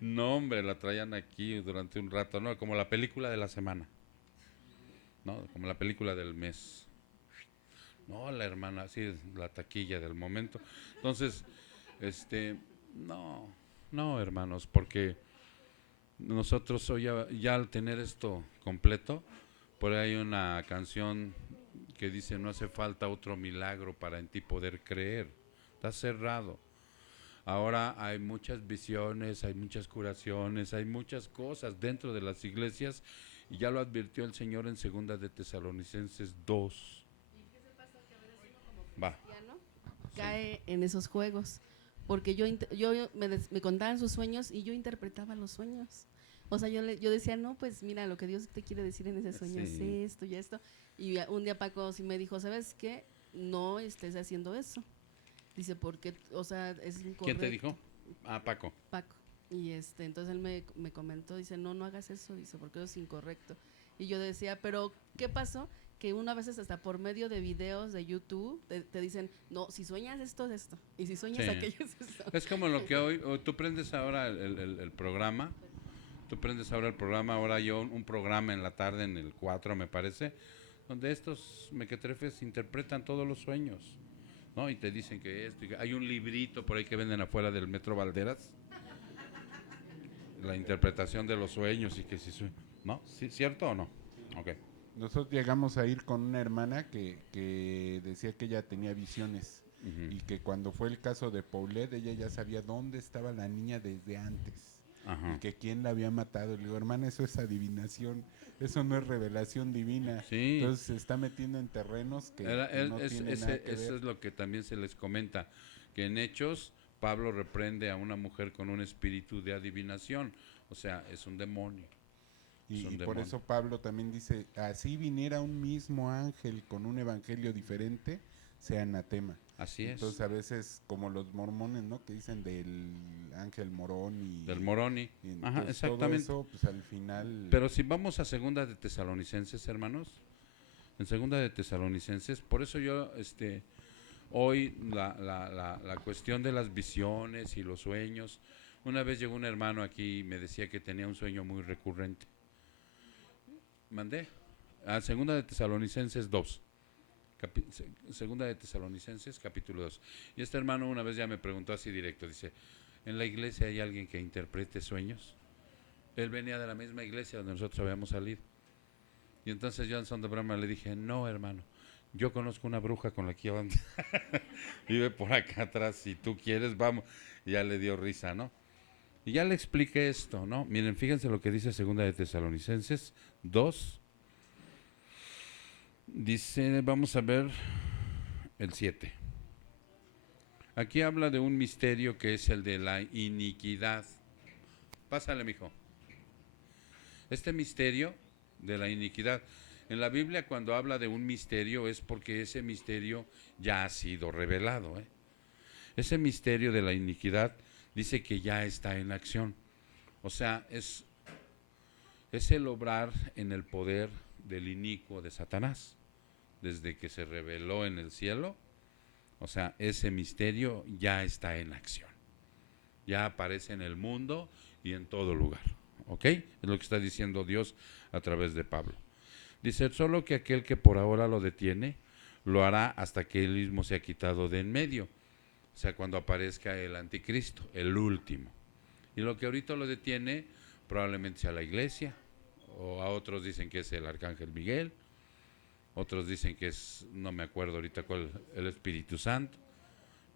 No, hombre, la traían aquí durante un rato, ¿no? Como la película de la semana. ¿no? Como la película del mes. No, la hermana, sí, es la taquilla del momento. Entonces, no, hermanos, porque nosotros hoy ya al tener esto completo, por ahí hay una canción que dice, no hace falta otro milagro para en ti poder creer. Está cerrado. Ahora hay muchas visiones, hay muchas curaciones, hay muchas cosas dentro de las iglesias, y ya lo advirtió el Señor en 2 de Tesalonicenses 2. Va. Cristiano cae en esos juegos, porque me contaban sus sueños y yo interpretaba los sueños. O sea, yo decía, no, pues mira, lo que Dios te quiere decir en ese sueño es esto y esto. Y un día Paco sí me dijo, ¿sabes qué? No estés haciendo eso. Dice, porque, o sea, es incorrecto. ¿Quién te dijo? Ah, Paco. Paco. Y entonces él me comentó, dice, no hagas eso, dice, porque eso es incorrecto. Y yo decía, pero ¿qué pasó? Que una veces hasta por medio de videos de YouTube te dicen, no, si sueñas esto es esto, y si sueñas aquello es esto. Es como lo que hoy, tú prendes ahora el programa, ahora yo un programa en la tarde en el 4 me parece, donde estos mequetrefes interpretan todos los sueños, ¿no? Y te dicen que esto, hay un librito por ahí que venden afuera del Metro Valderas, la interpretación de los sueños y que si ¿no? ¿Sí, cierto o no? Ok. Nosotros llegamos a ir con una hermana que decía que ella tenía visiones y que cuando fue el caso de Paulette, ella ya sabía dónde estaba la niña desde antes. Ajá. Y que quién la había matado. Le digo, hermana, eso es adivinación, eso no es revelación divina. Sí. Entonces se está metiendo en terrenos que no tienen nada que ver. Eso es lo que también se les comenta, que en Hechos Pablo reprende a una mujer con un espíritu de adivinación, o sea, es un demonio. Y por eso Pablo también dice, así viniera un mismo ángel con un evangelio diferente, sea anatema. Así es. Entonces a veces, como los mormones, ¿no? Que dicen del ángel morón del moroni. Ajá, exactamente. Todo eso, pues al final... Pero si vamos a 2 de Tesalonicenses, hermanos, en 2 de Tesalonicenses, por eso yo, hoy la cuestión de las visiones y los sueños, una vez llegó un hermano aquí y me decía que tenía un sueño muy recurrente. Mandé a 2 de Tesalonicenses 2. 2 de Tesalonicenses capítulo 2. Y este hermano una vez ya me preguntó así directo, dice, ¿en la iglesia hay alguien que interprete sueños? Él venía de la misma iglesia donde nosotros habíamos salido. Y entonces yo en son de broma le dije, no, hermano, yo conozco una bruja con la que iban vive por acá atrás, si tú quieres, vamos. Y ya le dio risa, ¿no? Y ya le expliqué esto, ¿no? Miren, fíjense lo que dice 2 de Tesalonicenses 2. Dice, vamos a ver el 7. Aquí habla de un misterio que es el de la iniquidad. Pásale, mijo. Este misterio de la iniquidad. En la Biblia cuando habla de un misterio es porque ese misterio ya ha sido revelado, ¿eh? Ese misterio de la iniquidad dice que ya está en acción. O sea, es el obrar en el poder del inicuo de Satanás. Desde que se reveló en el cielo, o sea, ese misterio ya está en acción. Ya aparece en el mundo y en todo lugar. ¿Ok? Es lo que está diciendo Dios a través de Pablo. Dice, solo que aquel que por ahora lo detiene, lo hará hasta que él mismo sea quitado de en medio. O sea, cuando aparezca el anticristo, el último. Y lo que ahorita lo detiene, probablemente sea la iglesia, o a otros dicen que es el arcángel Miguel, otros dicen que es, no me acuerdo ahorita cuál, el Espíritu Santo.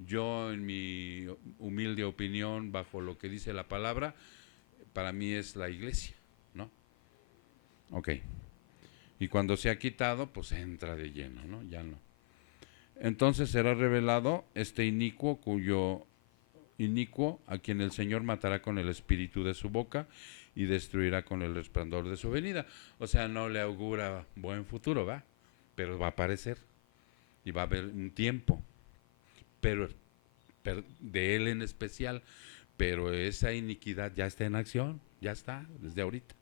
Yo, en mi humilde opinión, bajo lo que dice la palabra, para mí es la iglesia, ¿no? Ok. Y cuando se ha quitado, pues entra de lleno, ¿no? Ya no. Entonces será revelado este inicuo, a quien el Señor matará con el espíritu de su boca y destruirá con el resplandor de su venida. O sea, no le augura buen futuro, ¿va? Pero va a aparecer y va a haber un tiempo, pero de él en especial, pero esa iniquidad ya está en acción, ya está, desde ahorita.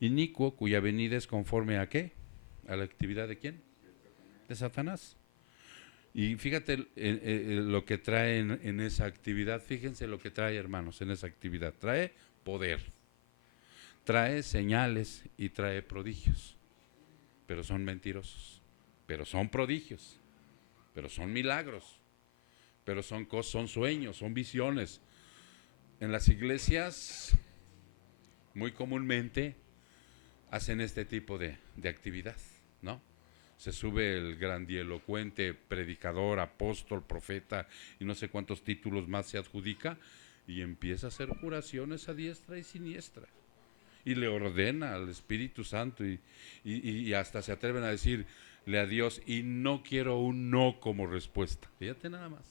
Inicuo, cuya venida es conforme a ¿qué? ¿A la actividad de quién? De Satanás. Y fíjate lo que trae en esa actividad, fíjense lo que trae, hermanos, en esa actividad. Trae poder, trae señales y trae prodigios. pero son mentirosos, pero son prodigios, pero son milagros, pero son sueños, son visiones. En las iglesias muy comúnmente hacen este tipo de actividad, ¿no? Se sube el grandielocuente predicador, apóstol, profeta y no sé cuántos títulos más se adjudica y empieza a hacer curaciones a diestra y siniestra. Y le ordena al Espíritu Santo y hasta se atreven a decirle a Dios, y no quiero un no como respuesta. Fíjate nada más.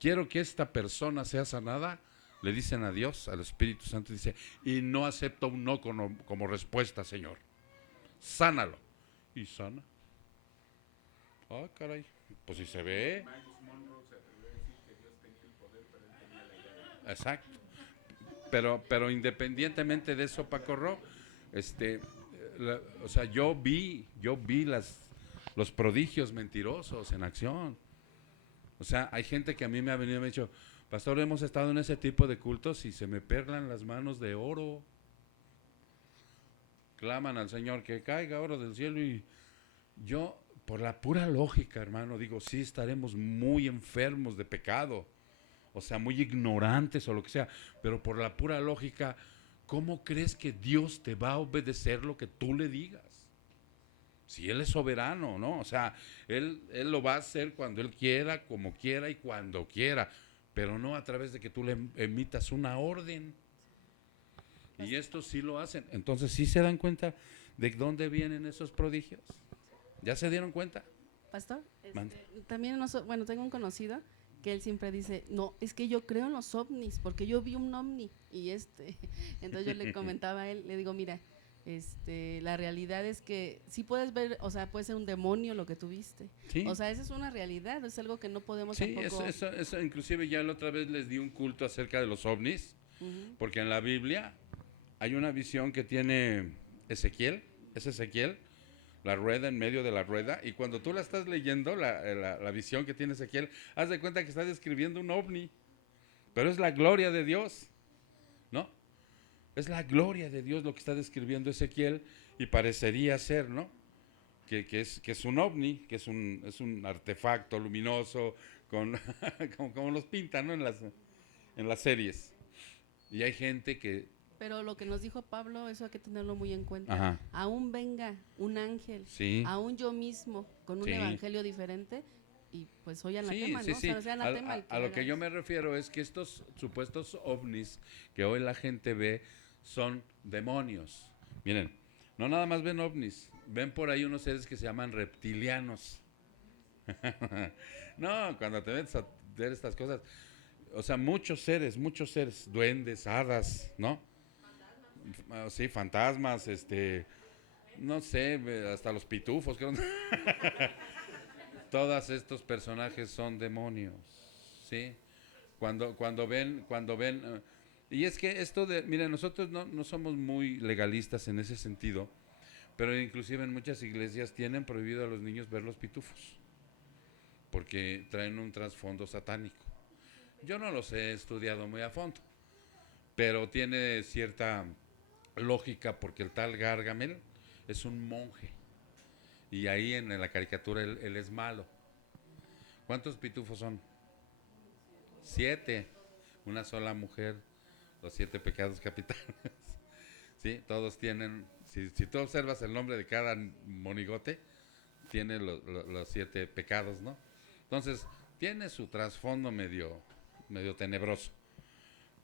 Quiero que esta persona sea sanada, le dicen a Dios, al Espíritu Santo, dice, y no acepto un no como respuesta, Señor. Sánalo. Y sana. Ah, caray. Pues si se ve. Exacto. Pero independientemente de eso, Paco Ro, o sea, yo vi los prodigios mentirosos en acción. O sea, hay gente que a mí me ha venido y me ha dicho, pastor, hemos estado en ese tipo de cultos y se me perlan las manos de oro. Claman al Señor que caiga oro del cielo y yo, por la pura lógica, hermano, digo, sí estaremos muy enfermos de pecado, o sea, muy ignorantes o lo que sea, pero por la pura lógica, ¿cómo crees que Dios te va a obedecer lo que tú le digas? Si Él es soberano, ¿no? O sea, Él lo va a hacer cuando Él quiera, como quiera y cuando quiera, pero no a través de que tú le emitas una orden. Y esto sí lo hacen. Entonces, ¿sí se dan cuenta de dónde vienen esos prodigios? ¿Ya se dieron cuenta? Pastor, Mande. también bueno, tengo un conocido que él siempre dice, no, es que yo creo en los ovnis, porque yo vi un ovni, y entonces yo le comentaba a él, le digo, mira, la realidad es que sí puedes ver, o sea, puede ser un demonio lo que tú viste, Sí. o sea, esa es una realidad, es algo que no podemos Sí, tampoco… eso inclusive ya la otra vez les di un culto acerca de los ovnis, porque en la Biblia hay una visión que tiene Ezequiel, la rueda en medio de la rueda, y cuando tú la estás leyendo, la visión que tiene Ezequiel, haz de cuenta que está describiendo un ovni, pero es la gloria de Dios, ¿no? Es la gloria de Dios lo que está describiendo Ezequiel, y parecería ser, ¿no? Que es un ovni, que es un artefacto luminoso, como los pintan, ¿no? En las series. Y hay gente que… Pero lo que nos dijo Pablo, eso hay que tenerlo muy en cuenta. Ajá. Aún venga un ángel, Sí. aún yo mismo, con un Sí. evangelio diferente, y pues soy anatema, Sí. ¿no? O sea, no sea anatema el que A lo haga que yo eso. me refiero es que estos supuestos ovnis que hoy la gente ve son demonios. Miren, no nada más ven ovnis, ven por ahí unos seres que se llaman reptilianos. No, cuando te metes a ver estas cosas, o sea, muchos seres, duendes, hadas, ¿no? Sí, fantasmas, no sé, hasta los pitufos, creo. Todos estos personajes son demonios, ¿sí? Cuando ven, y es que esto miren, nosotros no somos muy legalistas en ese sentido, pero inclusive en muchas iglesias tienen prohibido a los niños ver los pitufos, porque traen un trasfondo satánico. Yo no los he estudiado muy a fondo, pero tiene cierta lógica porque el tal Gargamel es un monje y ahí en la caricatura él es malo. ¿Cuántos pitufos son? 7. Una sola mujer, los 7 pecados capitales. ¿Sí? Todos tienen, si tú observas el nombre de cada monigote, tiene los 7 pecados, ¿no? Entonces, tiene su trasfondo medio tenebroso.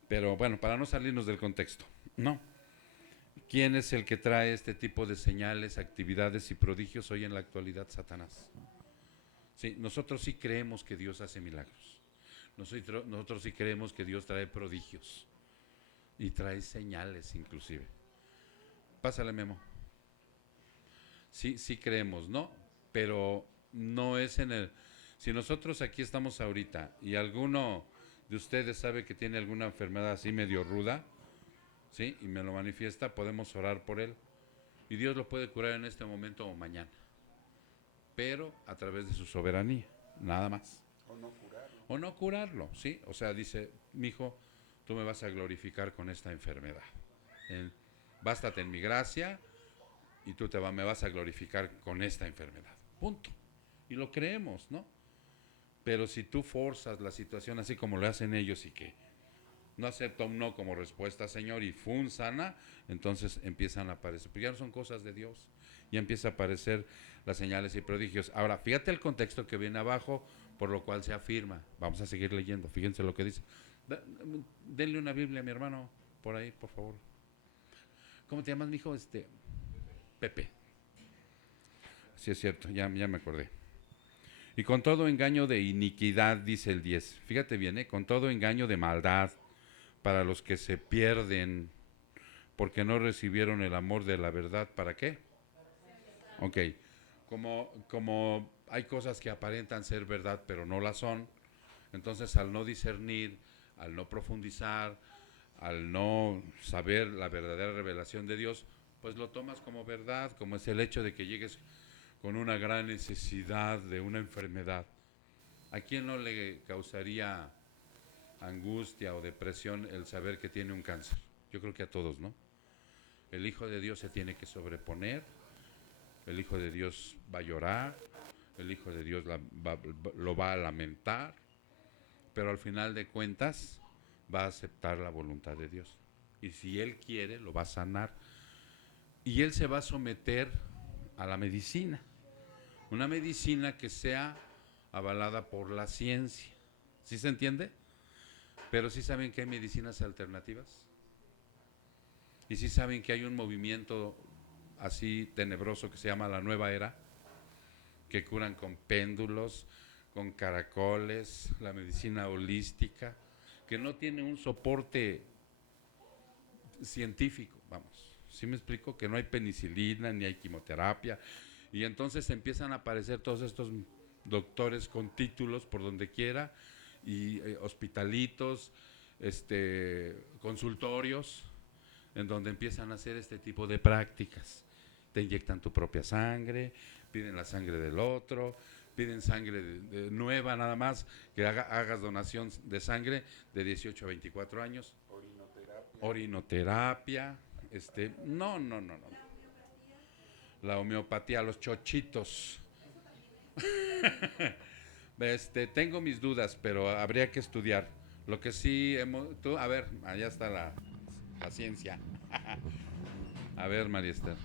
Pero bueno, para no salirnos del contexto, ¿no? ¿Quién es el que trae este tipo de señales, actividades y prodigios hoy en la actualidad? Satanás. Sí, nosotros sí creemos que Dios hace milagros. Nosotros sí creemos que Dios trae prodigios y trae señales inclusive. Pásale, Memo. Sí creemos, ¿no? Pero no es en el… Si nosotros aquí estamos ahorita y alguno de ustedes sabe que tiene alguna enfermedad así medio ruda, ¿sí? Y me lo manifiesta, podemos orar por él. Y Dios lo puede curar en este momento o mañana. Pero a través de su soberanía, nada más. O no curarlo, ¿sí? O sea, dice, mijo, tú me vas a glorificar con esta enfermedad. Bástate en mi gracia y tú me vas a glorificar con esta enfermedad. Punto. Y lo creemos, ¿no? Pero si tú forzas la situación así como lo hacen ellos y que no acepta un no como respuesta, Señor, y sana, entonces empiezan a aparecer. Pero ya no son cosas de Dios. Ya empieza a aparecer las señales y prodigios. Ahora, fíjate el contexto que viene abajo, por lo cual se afirma. Vamos a seguir leyendo. Fíjense lo que dice. Denle una Biblia a mi hermano, por ahí, por favor. ¿Cómo te llamas, mijo? Pepe. Sí, es cierto, ya me acordé. Y con todo engaño de iniquidad, dice el 10. Fíjate bien, con todo engaño de maldad, para los que se pierden, porque no recibieron el amor de la verdad. ¿Para qué? Ok. Como hay cosas que aparentan ser verdad, pero no la son, entonces al no discernir, al no profundizar, al no saber la verdadera revelación de Dios, pues lo tomas como verdad, como es el hecho de que llegues con una gran necesidad de una enfermedad. ¿A quién no le causaría angustia o depresión el saber que tiene un cáncer? Yo creo que a todos, ¿no? El Hijo de Dios se tiene que sobreponer, el Hijo de Dios va a llorar, el Hijo de Dios lo va a lamentar, pero al final de cuentas va a aceptar la voluntad de Dios. Y si Él quiere, lo va a sanar. Y Él se va a someter a la medicina. Una medicina que sea avalada por la ciencia. ¿Sí se entiende? Pero sí saben que hay medicinas alternativas. Y sí saben que hay un movimiento así tenebroso que se llama la nueva era, que curan con péndulos, con caracoles, la medicina holística, que no tiene un soporte científico, vamos. ¿Sí me explico? Que no hay penicilina, ni hay quimioterapia. Y entonces empiezan a aparecer todos estos doctores con títulos por donde quiera, y hospitalitos, consultorios, en donde empiezan a hacer este tipo de prácticas. Te inyectan tu propia sangre, piden la sangre del otro, piden sangre nueva nada más, que hagas donación de sangre de 18 a 24 años. Orinoterapia. No. La homeopatía, los chochitos. Tengo mis dudas, pero habría que estudiar. Lo que sí a ver, allá está la ciencia. A ver, María Esther.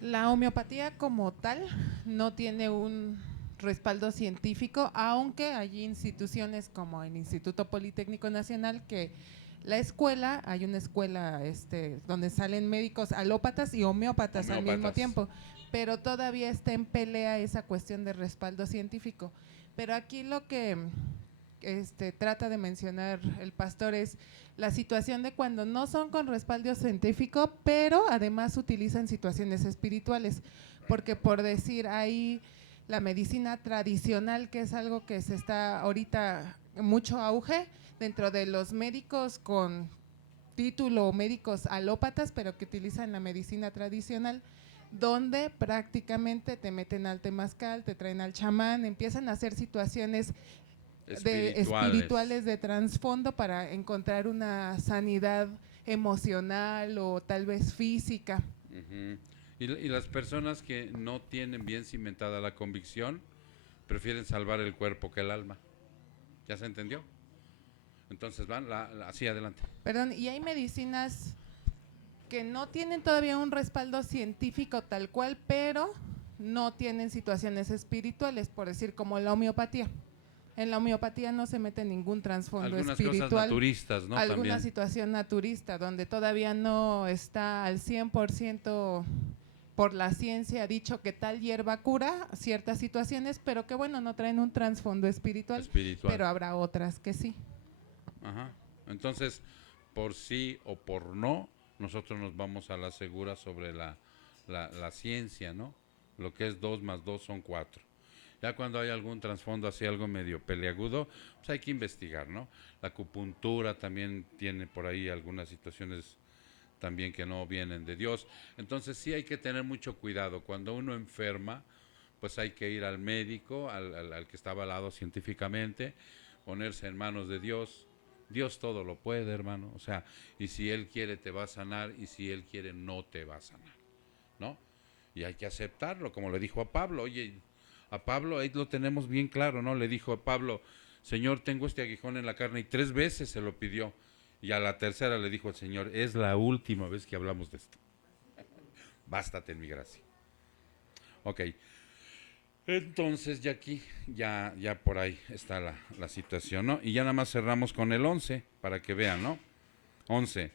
La homeopatía como tal no tiene un respaldo científico, aunque hay instituciones como el Instituto Politécnico Nacional, que hay una escuela donde salen médicos alópatas y homeópatas al mismo tiempo, pero todavía está en pelea esa cuestión de respaldo científico. Pero aquí lo que trata de mencionar el pastor es la situación de cuando no son con respaldo científico, pero además utilizan situaciones espirituales, porque por decir, hay la medicina tradicional, que es algo que se está ahorita mucho auge dentro de los médicos con título, médicos alópatas, pero que utilizan la medicina tradicional, donde prácticamente te meten al temazcal, te traen al chamán, empiezan a hacer situaciones espirituales de trasfondo para encontrar una sanidad emocional o tal vez física. Uh-huh. Y las personas que no tienen bien cimentada la convicción prefieren salvar el cuerpo que el alma. ¿Ya se entendió? Entonces van así adelante. Perdón, y hay medicinas que no tienen todavía un respaldo científico tal cual, pero no tienen situaciones espirituales, por decir, como la homeopatía. En la homeopatía no se mete ningún trasfondo espiritual. Algunas cosas naturistas, ¿no? Alguna También. situación naturista, donde todavía no está al 100% por la ciencia dicho que tal hierba cura ciertas situaciones, pero que bueno, no traen un trasfondo espiritual, pero habrá otras que sí. Ajá. Entonces, por sí o por no, nosotros nos vamos a la segura sobre la ciencia, ¿no? Lo que es 2 más 2 son 4. Ya cuando hay algún trasfondo así, algo medio peleagudo, pues hay que investigar, ¿no? La acupuntura también tiene por ahí algunas situaciones también que no vienen de Dios. Entonces sí hay que tener mucho cuidado. Cuando uno enferma, pues hay que ir al médico, al que está avalado científicamente, ponerse en manos de Dios. Dios todo lo puede, hermano. O sea, y si Él quiere te va a sanar, y si Él quiere no te va a sanar. ¿no? Y hay que aceptarlo, como le dijo a Pablo. Oye, a Pablo ahí lo tenemos bien claro, ¿no? Le dijo a Pablo, Señor, tengo este aguijón en la carne, y 3 veces se lo pidió. Y a la tercera le dijo el Señor, es la última vez que hablamos de esto. Bástate en mi gracia. Ok. Entonces ya aquí, ya por ahí está la situación, ¿no? Y ya nada más cerramos con el 11, para que vean, ¿no? 11.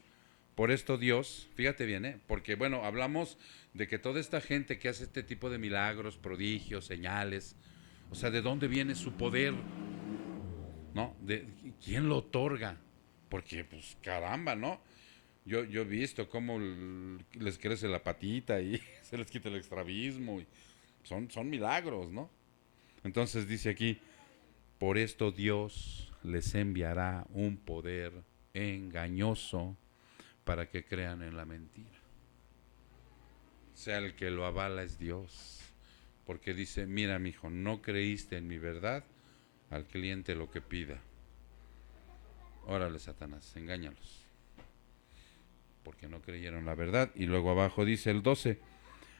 Por esto Dios, fíjate bien, porque bueno, hablamos de que toda esta gente que hace este tipo de milagros, prodigios, señales, o sea, ¿de dónde viene su poder? ¿No? ¿Quién lo otorga? Porque, pues, caramba, ¿no? Yo he visto cómo les crece la patita y se les quita el estrabismo. Y son milagros, ¿no? Entonces dice aquí, por esto Dios les enviará un poder engañoso para que crean en la mentira. O sea, el que lo avala es Dios. Porque dice, mira, mijo, no creíste en mi verdad, al cliente lo que pida. Órale, Satanás, engáñalos. Porque no creyeron la verdad. Y luego abajo dice el 12,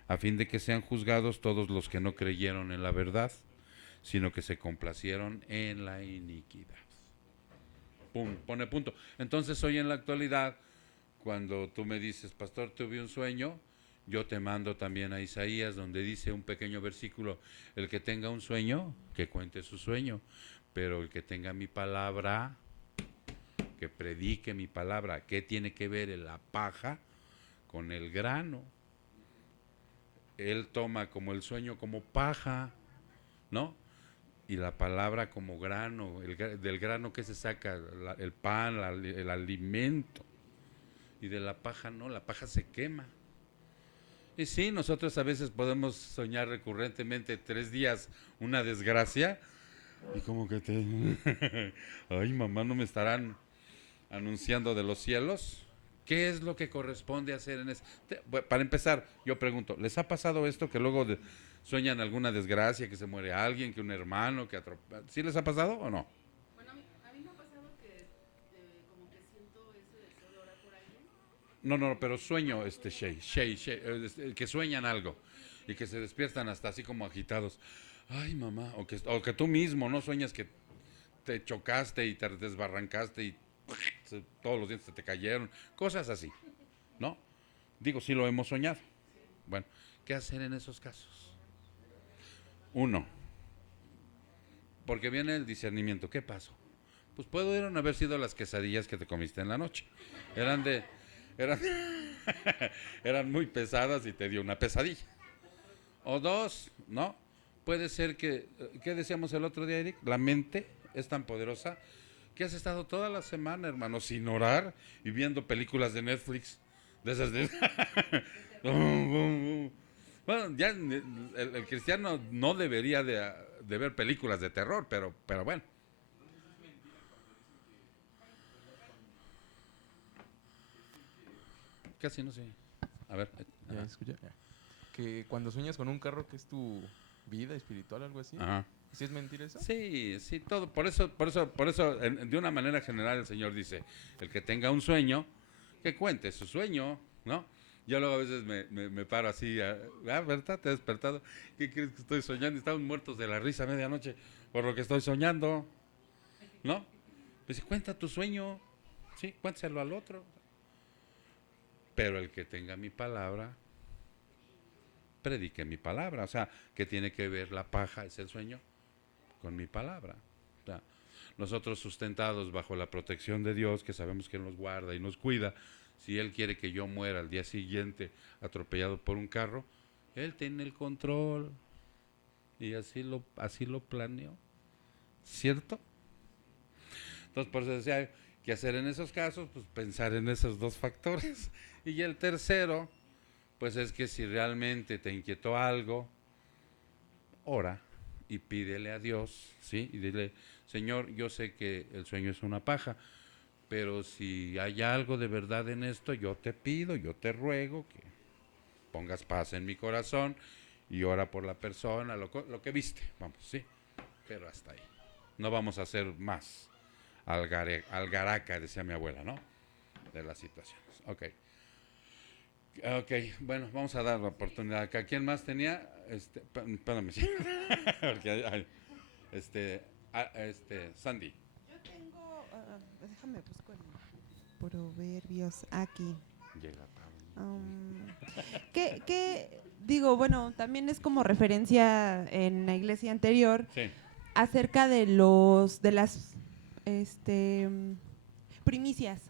a fin de que sean juzgados todos los que no creyeron en la verdad, sino que se complacieron en la iniquidad. Pum, pone punto. Entonces hoy en la actualidad, cuando tú me dices, pastor, tuve un sueño, yo te mando también a Isaías, donde dice un pequeño versículo, el que tenga un sueño, que cuente su sueño, pero el que tenga mi palabra, que predique mi palabra. ¿Qué tiene que ver la paja con el grano? Él toma como el sueño como paja, ¿no? Y la palabra como grano, del grano que se saca el pan, el alimento. Y de la paja no, la paja se quema. Y sí, nosotros a veces podemos soñar recurrentemente 3 días una desgracia y como que te... Ay, mamá, ¿no me estarán anunciando de los cielos? ¿Qué es lo que corresponde hacer en eso? Para empezar, yo pregunto, ¿les ha pasado esto que luego sueñan alguna desgracia, que se muere alguien, que un hermano, que atropella? ¿Sí les ha pasado o no? Bueno, a mí me ha pasado que como que siento ese deseo de orar por alguien. No, pero sueño, que sueñan algo y que se despiertan hasta así como agitados. Ay, mamá, o que tú mismo, ¿no? Sueñas que te chocaste y te desbarrancaste y todos los dientes te cayeron, cosas así, ¿no? Digo, sí lo hemos soñado. Bueno, ¿qué hacer en esos casos? 1, porque viene el discernimiento. ¿Qué pasó? Pues pudieron haber sido las quesadillas que te comiste en la noche. Eran eran muy pesadas y te dio una pesadilla. O 2, ¿no? Puede ser que, ¿qué decíamos el otro día, Eric? La mente es tan poderosa que has estado toda la semana, hermano, sin orar y viendo películas de Netflix. De esas de... Bueno, ya el cristiano no debería de ver películas de terror, pero bueno. Casi no sé. A ver. ¿Ya escucha? Que cuando sueñas con un carro, que es tu vida espiritual, algo así. Ajá. ¿Sí es mentira eso? Sí, todo. Por eso, de una manera general el Señor dice, el que tenga un sueño, que cuente su sueño, ¿no? Yo luego a veces me paro así, ¿verdad? ¿Te has despertado? ¿Qué crees que estoy soñando? Estamos muertos de la risa a medianoche por lo que estoy soñando, ¿no? Pues cuenta tu sueño, sí, cuéntaselo al otro. Pero el que tenga mi palabra, predique mi palabra. O sea, ¿qué tiene que ver la paja, es el sueño, con mi palabra? O sea, nosotros sustentados bajo la protección de Dios, que sabemos que nos guarda y nos cuida, si Él quiere que yo muera al día siguiente atropellado por un carro, Él tiene el control. Y así lo planeó. ¿Cierto? Entonces, por eso decía, ¿qué hacer en esos casos? Pues pensar en esos 2 factores. Y el tercero, pues es que si realmente te inquietó algo, ora y pídele a Dios, ¿sí? Y dile, Señor, yo sé que el sueño es una paja, pero si hay algo de verdad en esto, yo te pido, yo te ruego que pongas paz en mi corazón y ora por la persona, lo que viste, vamos, ¿sí? Pero hasta ahí. No vamos a hacer más algaraca, decía mi abuela, ¿no? De las situaciones. Ok. Ok, bueno, vamos a dar la oportunidad acá. ¿Quién más tenía? Espérame, sí. Porque Sandy. Yo tengo, déjame busco el Proverbios aquí. Llega Pablo. Digo, bueno, también es como referencia en la iglesia anterior Sí. acerca de las primicias.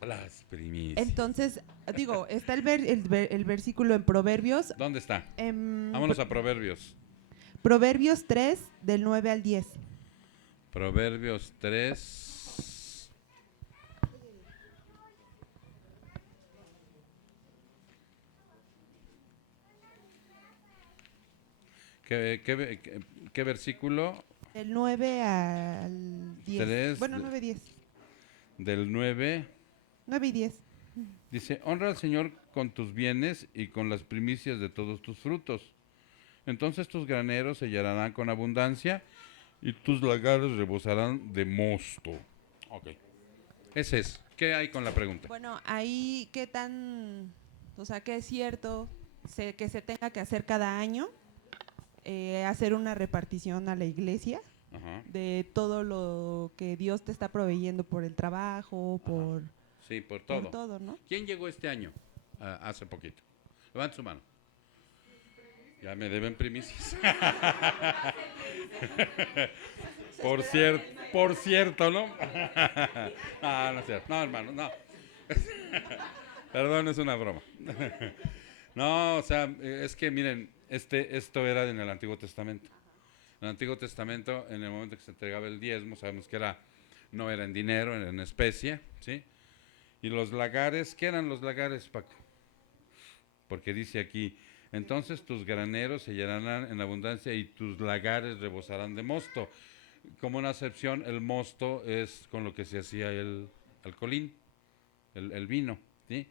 Las primicias. Entonces, digo, está el versículo en Proverbios. ¿Dónde está? En Vámonos a Proverbios. Proverbios 3, del 9 al 10. Proverbios 3. ¿Qué versículo? Del 9 al 10. Tres Bueno, de- 9 y 10. Del 9. 9 y 10. Dice, honra al Señor con tus bienes y con las primicias de todos tus frutos. Entonces tus graneros se llenarán con abundancia y tus lagares rebosarán de mosto. Ok. Ese es. ¿Qué hay con la pregunta? Bueno, ahí qué tan, o sea, qué es cierto que se tenga que hacer cada año, hacer una repartición a la iglesia Ajá. de todo lo que Dios te está proveyendo por el trabajo, por Sí, por todo. por todo, ¿no? ¿Quién llegó este año? Hace poquito. Levante su mano. Ya me deben primicias. Por cierto, ¿no? No es cierto. No, hermano, no. Perdón, es una broma. No, o sea, es que miren, esto era en el Antiguo Testamento. En el Antiguo Testamento, en el momento que se entregaba el diezmo, sabemos que no era en dinero, era en especie, ¿sí? Y los lagares, ¿qué eran los lagares, Paco? Porque dice aquí, entonces tus graneros se llenarán en abundancia y tus lagares rebosarán de mosto. Como una acepción, el mosto es con lo que se hacía el alcoholín, el vino, ¿sí?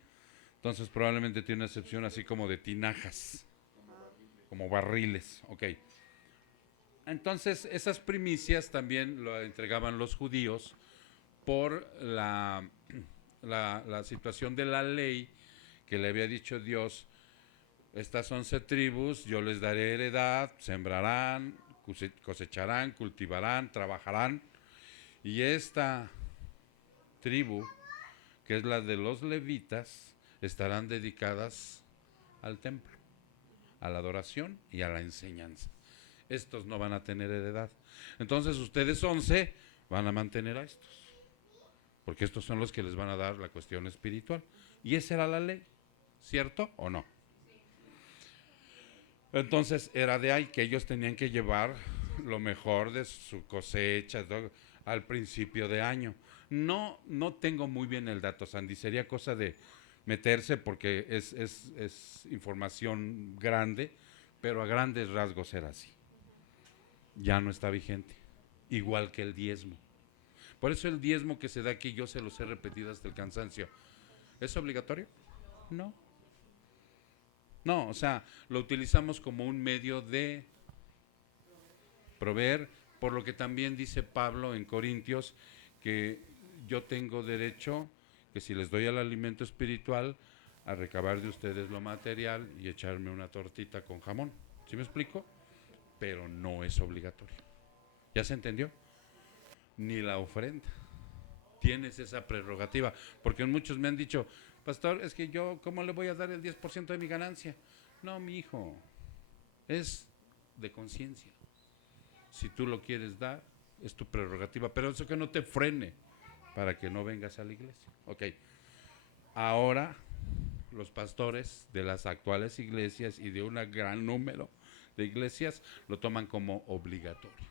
Entonces probablemente tiene una acepción así como de tinajas, como barriles, ok. Entonces esas primicias también lo entregaban los judíos por la situación de la ley que le había dicho Dios, estas 11 tribus, yo les daré heredad, sembrarán, cosecharán, cultivarán, trabajarán, y esta tribu, que es la de los levitas, estarán dedicadas al templo, a la adoración y a la enseñanza. Estos no van a tener heredad. Entonces ustedes 11 van a mantener a estos, porque estos son los que les van a dar la cuestión espiritual. Y esa era la ley, ¿cierto o no? Entonces era de ahí que ellos tenían que llevar lo mejor de su cosecha al principio de año. No tengo muy bien el dato, Sandy, sería cosa de meterse porque es información grande, pero a grandes rasgos era así. Ya no está vigente, igual que el diezmo. Por eso el diezmo que se da aquí, yo se los he repetido hasta el cansancio. ¿Es obligatorio? No. No, o sea, lo utilizamos como un medio de proveer, por lo que también dice Pablo en Corintios, que yo tengo derecho, que si les doy el alimento espiritual, a recabar de ustedes lo material y echarme una tortita con jamón. ¿Sí me explico? Pero no es obligatorio. ¿Ya se entendió? Ni la ofrenda. Tienes esa prerrogativa, porque muchos me han dicho, pastor, es que yo, ¿cómo le voy a dar el 10% de mi ganancia? No, mi hijo, es de conciencia. Si tú lo quieres dar, es tu prerrogativa, pero eso que no te frene para que no vengas a la iglesia. Ok, ahora los pastores de las actuales iglesias y de un gran número de iglesias lo toman como obligatorio.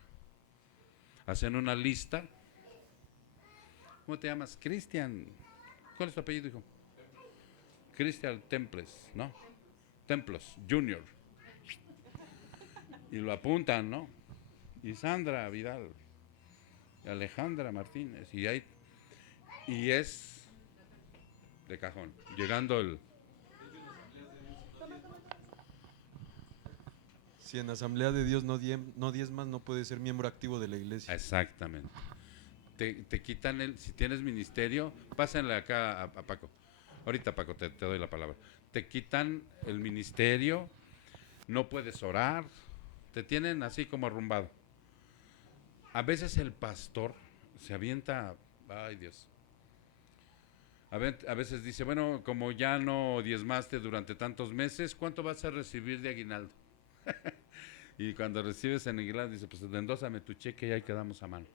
Hacen una lista. ¿Cómo te llamas? Cristian. ¿Cuál es tu apellido, hijo? Cristian Temples, ¿no? Templos, Junior. Y lo apuntan, ¿no? Y Sandra Vidal. Y Alejandra Martínez. Y es de cajón. Llegando el... Si en Asamblea de Dios no diezmas, no puedes ser miembro activo de la iglesia. Exactamente. Te quitan si tienes ministerio, pásenle acá a Paco. Ahorita, Paco, te doy la palabra. te quitan el ministerio, no puedes orar, te tienen así como arrumbado. A veces el pastor se avienta, ay Dios, a veces dice, bueno, como ya no diezmaste durante tantos meses, ¿cuánto vas a recibir de aguinaldo? Y cuando recibes en aguinaldo, dice, pues endósame tu cheque y ahí quedamos a mano,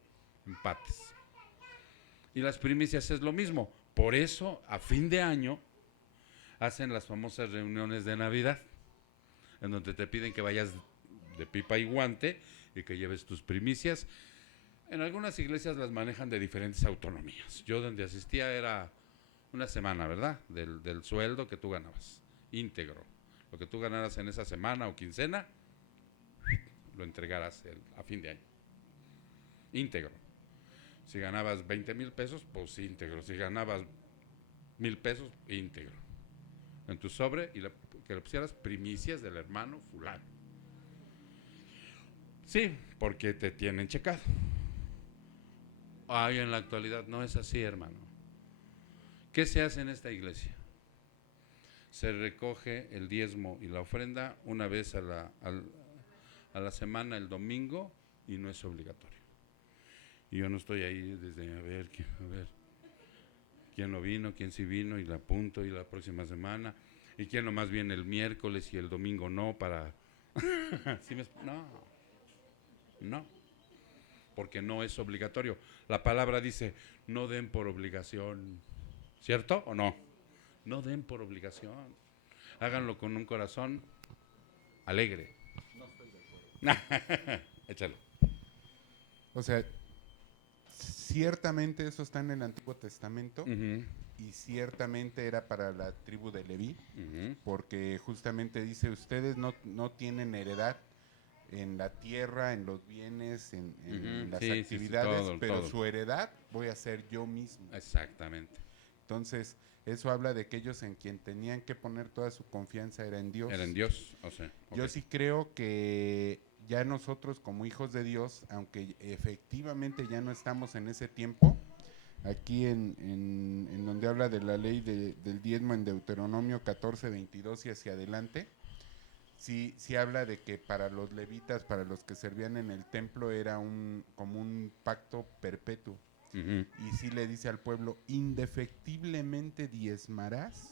empates. Y las primicias es lo mismo. Por eso, a fin de año, hacen las famosas reuniones de Navidad, en donde te piden que vayas de pipa y guante y que lleves tus primicias. En algunas iglesias las manejan de diferentes autonomías. Yo donde asistía era una semana, ¿verdad? Del sueldo que tú ganabas, íntegro. Lo que tú ganaras en esa semana o quincena, lo entregaras a fin de año. Íntegro. Si ganabas 20,000 pesos, pues íntegro. Si ganabas 1,000 pesos, íntegro. En tu sobre y que le pusieras primicias del hermano fulano. Sí, porque te tienen checado. Ay, en la actualidad no es así, hermano. ¿Qué se hace en esta iglesia? Se recoge el diezmo y la ofrenda una vez a la semana, el domingo, y no es obligatorio. Y yo no estoy ahí desde a ver quién no vino, quién sí vino, y la apunto, y la próxima semana, y quién nomás viene el miércoles y el domingo no, para... ¿Sí no, porque no es obligatorio. La palabra dice, no den por obligación, ¿cierto o no? No den por obligación, háganlo con un corazón alegre. No estoy de acuerdo. Échalo. O sea, ciertamente eso está en el Antiguo Testamento. Y ciertamente era para la tribu de Leví, porque justamente dice, ustedes no tienen heredad en la tierra, en los bienes, en las actividades, sí, pero todo. Su heredad voy a ser yo mismo. Exactamente. Entonces, eso habla de que ellos en quien tenían que poner toda su confianza era en Dios. Era en Dios, o sea. Okay. Yo sí creo que ya nosotros como hijos de Dios, aunque efectivamente ya no estamos en ese tiempo, aquí en donde habla de la ley del diezmo en Deuteronomio 14, 22 y hacia adelante, sí habla de que para los levitas, para los que servían en el templo, era como un pacto perpetuo. Y sí le dice al pueblo, indefectiblemente diezmarás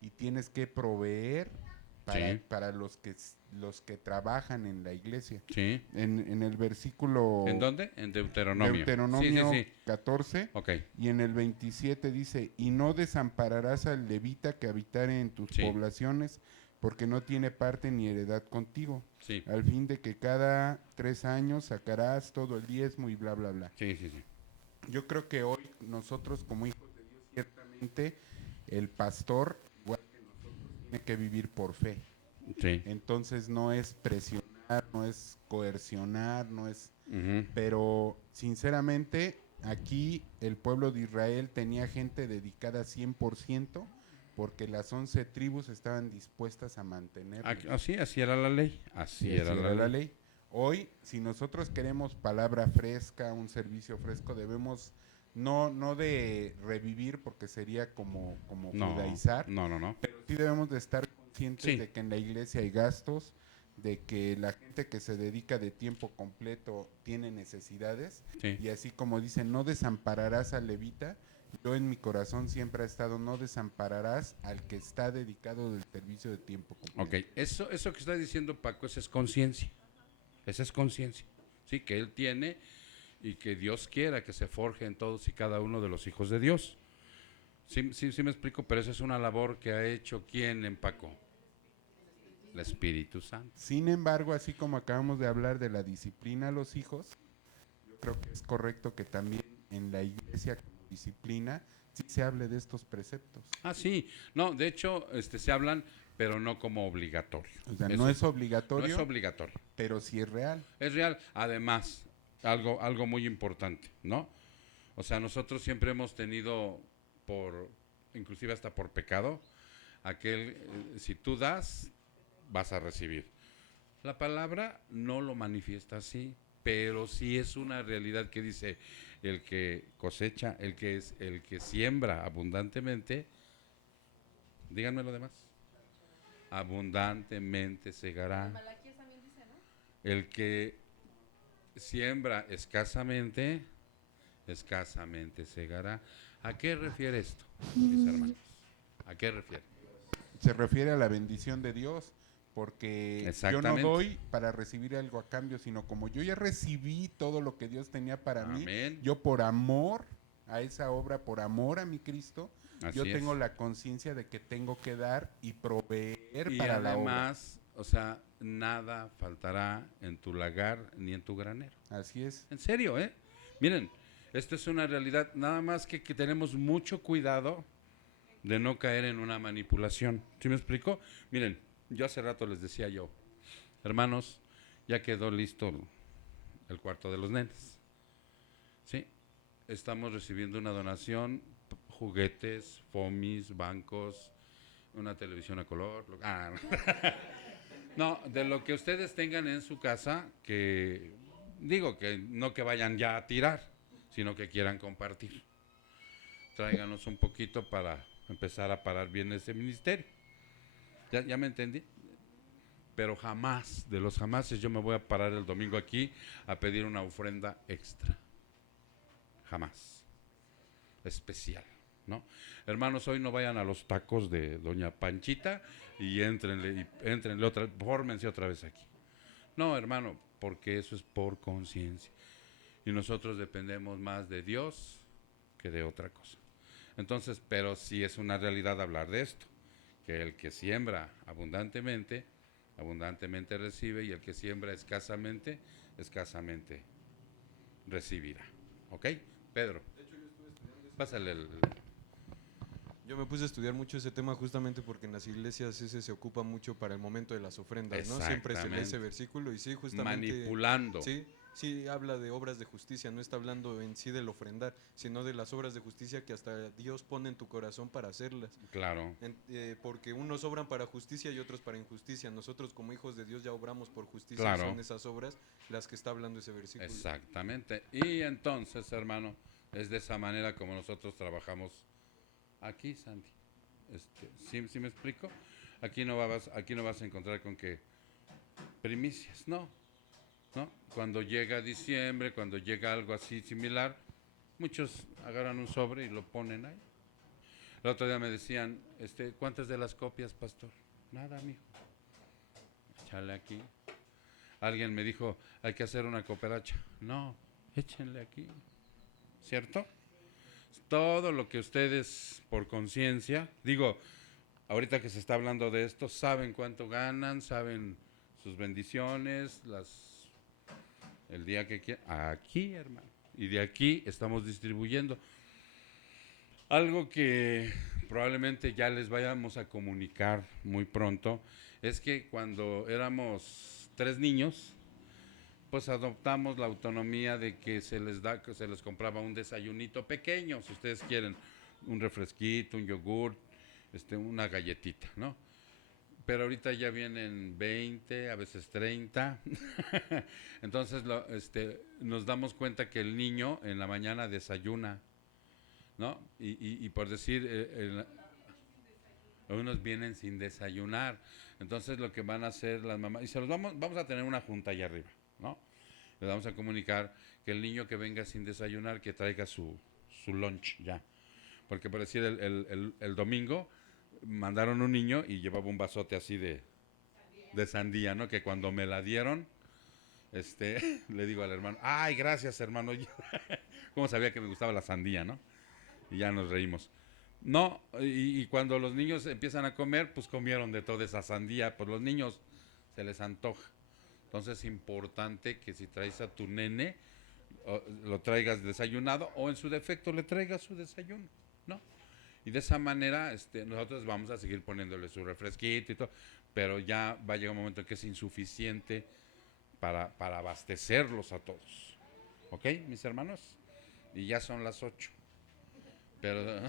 y tienes que proveer para los que trabajan en la iglesia. Sí. En el versículo... ¿En dónde? En Deuteronomio. Deuteronomio 14. Okay. Y en el 27 dice, y no desampararás al levita que habitare en tus poblaciones, porque no tiene parte ni heredad contigo. Sí. Al fin de que cada 3 años sacarás todo el diezmo y bla, bla, bla. Sí. Yo creo que hoy nosotros como hijos de Dios, ciertamente el pastor, igual que nosotros, tiene que vivir por fe. Sí. Entonces no es presionar, no es coercionar, no es... Pero sinceramente aquí el pueblo de Israel tenía gente dedicada 100%, porque las 11 tribus estaban dispuestas a mantenerlo. Así era la ley. Así era la ley. Hoy, si nosotros queremos palabra fresca, un servicio fresco, debemos no de revivir, porque sería como judaizar. No. Pero sí debemos de estar conscientes de que en la iglesia hay gastos, de que la gente que se dedica de tiempo completo tiene necesidades. Sí. Y así como dicen, no desampararás al levita. Yo en mi corazón siempre ha estado, no desampararás al que está dedicado del servicio de tiempo completo. Ok, eso que está diciendo Paco, esa es conciencia. Esa es conciencia, sí, que él tiene y que Dios quiera que se forje en todos y cada uno de los hijos de Dios. Sí me explico, pero esa es una labor que ha hecho ¿quién en Paco? El Espíritu Santo. Sin embargo, así como acabamos de hablar de la disciplina a los hijos, yo creo que es correcto que también en la iglesia como disciplina sí se hable de estos preceptos. Sí, no, de hecho se hablan, pero no como obligatorio. O sea, no es obligatorio. No es obligatorio. Pero sí es real. Es real. Además, algo muy importante, ¿no? O sea, nosotros siempre hemos tenido inclusive hasta por pecado, si tú das, vas a recibir. La palabra no lo manifiesta así, pero sí es una realidad que dice, el que cosecha, el que siembra abundantemente, díganme lo demás. abundantemente segará. El que siembra escasamente, escasamente segará. ¿A qué refiere esto, mis hermanos? ¿A qué refiere? Se refiere a la bendición de Dios, porque yo no Exactamente. doy para recibir algo a cambio, sino como yo ya recibí todo lo que Dios tenía para mí, Amén. yo por amor a esa obra, por amor a mi Cristo, Así yo es. tengo la conciencia de que tengo que dar y proveer Y para la obra. además, o sea, nada faltará en tu lagar ni en tu granero. Así es. En serio, ¿eh? Miren, esto es una realidad, nada más que tenemos mucho cuidado de no caer en una manipulación. ¿Sí me explico? Miren, yo hace rato les decía yo, hermanos, ya quedó listo el cuarto de los nenes. ¿Sí? Estamos recibiendo una donación, juguetes, fomis, bancos, una televisión a color. No, de lo que ustedes tengan en su casa, que digo que no que vayan ya a tirar, sino que quieran compartir. Tráiganos un poquito para empezar a parar bien ese ministerio. ¿Ya me entendí? Pero jamás, de los jamases, yo me voy a parar el domingo aquí a pedir una ofrenda extra. Jamás. Especial, ¿no? Hermanos, hoy no vayan a los tacos de doña Panchita y éntrenle fórmense otra vez aquí. No, hermano, porque eso es por conciencia. Y nosotros dependemos más de Dios que de otra cosa. Entonces, pero sí es una realidad hablar de esto, que el que siembra abundantemente, abundantemente recibe, y el que siembra escasamente, escasamente recibirá. ¿Ok? Pedro, pásale el... Yo me puse a estudiar mucho ese tema justamente porque en las iglesias ese se ocupa mucho para el momento de las ofrendas, ¿no? Siempre se lee ese Exactamente. versículo y sí, justamente... Manipulando. Sí, habla de obras de justicia, no está hablando en sí del ofrendar, sino de las obras de justicia que hasta Dios pone en tu corazón para hacerlas. Claro. Porque unos obran para justicia y otros para injusticia. Nosotros como hijos de Dios ya obramos por justicia, Claro. y son esas obras las que está hablando ese versículo. Exactamente. Y entonces, hermano, es de esa manera como nosotros trabajamos aquí, Sandy. ¿Sí me explico? Aquí no vas a encontrar con que primicias, no. Cuando llega diciembre, cuando llega algo así similar, muchos agarran un sobre y lo ponen ahí. El otro día me decían, ¿cuántas de las copias, pastor? Nada, mijo. Échale aquí. Alguien me dijo, hay que hacer una cooperacha. No, échenle aquí. ¿Cierto? Todo lo que ustedes, por conciencia, digo, ahorita que se está hablando de esto, saben cuánto ganan, saben sus bendiciones, el día que quieran. Aquí, hermano. Y de aquí estamos distribuyendo. Algo que probablemente ya les vayamos a comunicar muy pronto, es que cuando éramos 3 niños, pues adoptamos la autonomía de que se les compraba un desayunito pequeño, si ustedes quieren, un refresquito, un yogur, una galletita, ¿no? Pero ahorita ya vienen 20, a veces 30. Entonces nos damos cuenta que el niño en la mañana desayuna, ¿no? Y por decir, unos vienen sin desayunar. Entonces lo que van a hacer las mamás, y se los vamos a tener una junta allá arriba, ¿no? Les vamos a comunicar que el niño que venga sin desayunar, que traiga su lunch ya. Porque por decir, el domingo mandaron un niño y llevaba un vasote así de sandía, ¿no? Que cuando me la dieron, le digo al hermano, ay, gracias, hermano. ¿Cómo sabía que me gustaba la sandía, no? Y ya nos reímos. No, y cuando los niños empiezan a comer, pues comieron de toda esa sandía. Pues los niños se les antoja. Entonces es importante que si traes a tu nene, lo traigas desayunado, o en su defecto le traigas su desayuno, ¿no? Y de esa manera nosotros vamos a seguir poniéndole su refresquito y todo, pero ya va a llegar un momento en que es insuficiente para abastecerlos a todos. ¿Ok, mis hermanos? Y ya son las 8. Pero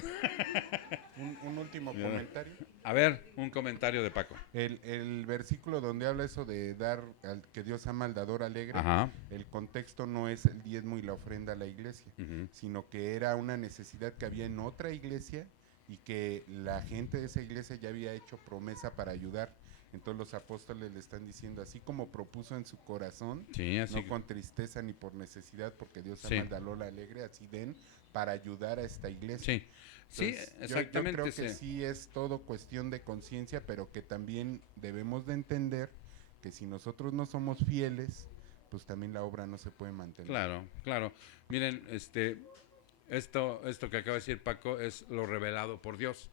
un último comentario. A ver, un comentario de Paco. El versículo donde habla eso de dar, que Dios ama al dador alegre, Ajá. el contexto no es el diezmo y la ofrenda a la iglesia, sino que era una necesidad que había en otra iglesia y que la gente de esa iglesia ya había hecho promesa para ayudar. Entonces los apóstoles le están diciendo, así como propuso en su corazón, Sí, así no con tristeza ni por necesidad, porque Dios Sí. ama al dador alegre, así den para ayudar a esta iglesia. Sí, sí, Entonces, exactamente. Yo creo que sí. sí es todo cuestión de conciencia, pero que también debemos de entender que si nosotros no somos fieles, pues también la obra no se puede mantener. Claro, claro. Miren, esto que acaba de decir Paco es lo revelado por Dios.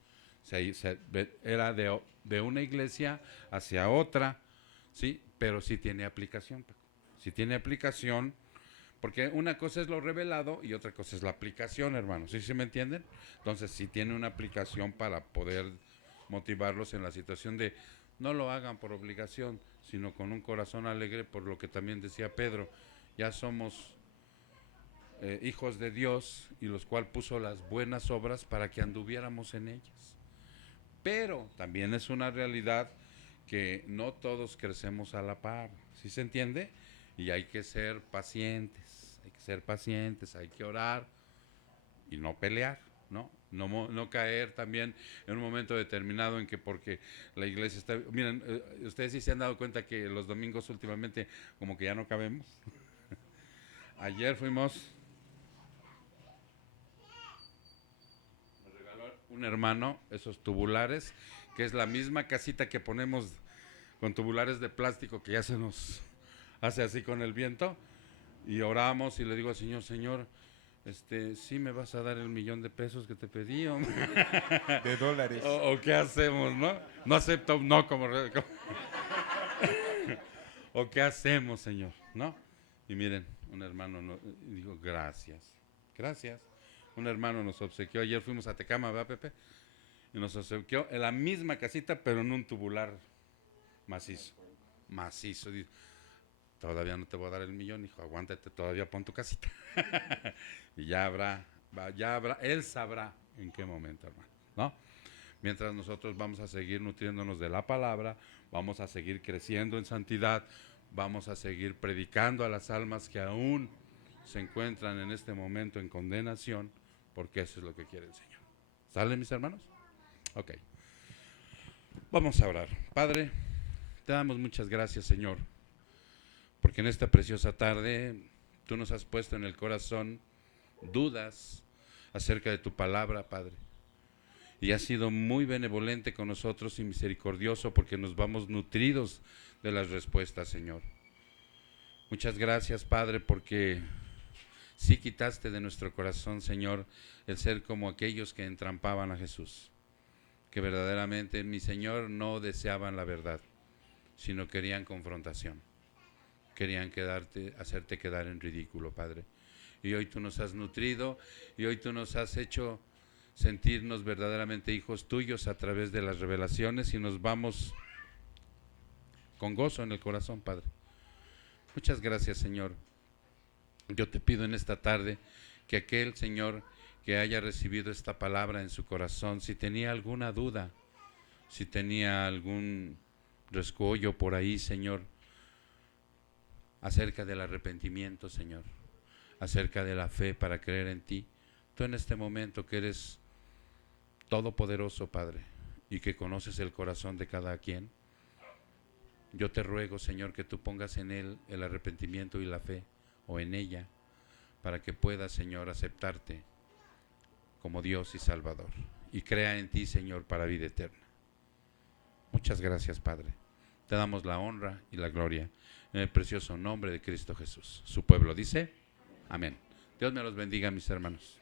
Era de una iglesia hacia otra, sí, pero sí tiene aplicación, Paco. Sí tiene aplicación, porque una cosa es lo revelado y otra cosa es la aplicación, hermanos. ¿Sí me entienden? Entonces, sí tiene una aplicación para poder motivarlos en la situación de no lo hagan por obligación, sino con un corazón alegre, por lo que también decía Pedro, ya somos hijos de Dios, y los cual puso las buenas obras para que anduviéramos en ellas. Pero también es una realidad que no todos crecemos a la par, ¿sí se entiende? Y hay que ser pacientes, hay que orar y no pelear, ¿no? No caer también en un momento determinado en que porque la iglesia está... Miren, ustedes sí se han dado cuenta que los domingos últimamente como que ya no cabemos. Ayer fuimos... Nos regaló un hermano esos tubulares, que es la misma casita que ponemos con tubulares de plástico que ya se nos hace así con el viento, y oramos y le digo al Señor, Señor, ¿sí me vas a dar el $1,000,000 que te pedí? De dólares. ¿O qué hacemos, no? No acepto, no, ¿o qué hacemos, Señor? ¿No? Y miren, un hermano, digo, gracias. Un hermano nos obsequió, ayer fuimos a Tecama, ¿verdad, Pepe? Y nos obsequió en la misma casita, pero en un tubular macizo. Dice, todavía no te voy a dar el millón, hijo, aguántate, todavía pon tu casita. Y ya habrá, él sabrá en qué momento, hermano, ¿no? Mientras nosotros vamos a seguir nutriéndonos de la palabra, vamos a seguir creciendo en santidad, vamos a seguir predicando a las almas que aún se encuentran en este momento en condenación, porque eso es lo que quiere el Señor. ¿Sale, mis hermanos? Ok. Vamos a orar. Padre, te damos muchas gracias, Señor, porque en esta preciosa tarde tú nos has puesto en el corazón dudas acerca de tu palabra, Padre. Y has sido muy benevolente con nosotros y misericordioso, porque nos vamos nutridos de las respuestas, Señor. Muchas gracias, Padre, porque sí quitaste de nuestro corazón, Señor, el ser como aquellos que entrampaban a Jesús, que verdaderamente, mi Señor, no deseaban la verdad, sino querían confrontación. Querían hacerte quedar en ridículo, Padre. Y hoy tú nos has nutrido, y hoy tú nos has hecho sentirnos verdaderamente hijos tuyos a través de las revelaciones, y nos vamos con gozo en el corazón, Padre. Muchas gracias, Señor. Yo te pido en esta tarde que aquel, Señor, que haya recibido esta palabra en su corazón, si tenía alguna duda, si tenía algún rescollo por ahí, Señor, acerca del arrepentimiento, Señor, acerca de la fe para creer en ti, tú en este momento que eres todopoderoso, Padre, y que conoces el corazón de cada quien, yo te ruego, Señor, que tú pongas en él el arrepentimiento y la fe, o en ella, para que pueda, Señor, aceptarte como Dios y Salvador, y crea en ti, Señor, para vida eterna. Muchas gracias, Padre. Te damos la honra y la gloria en el precioso nombre de Cristo Jesús. Su pueblo dice, amén. Dios me los bendiga, mis hermanos.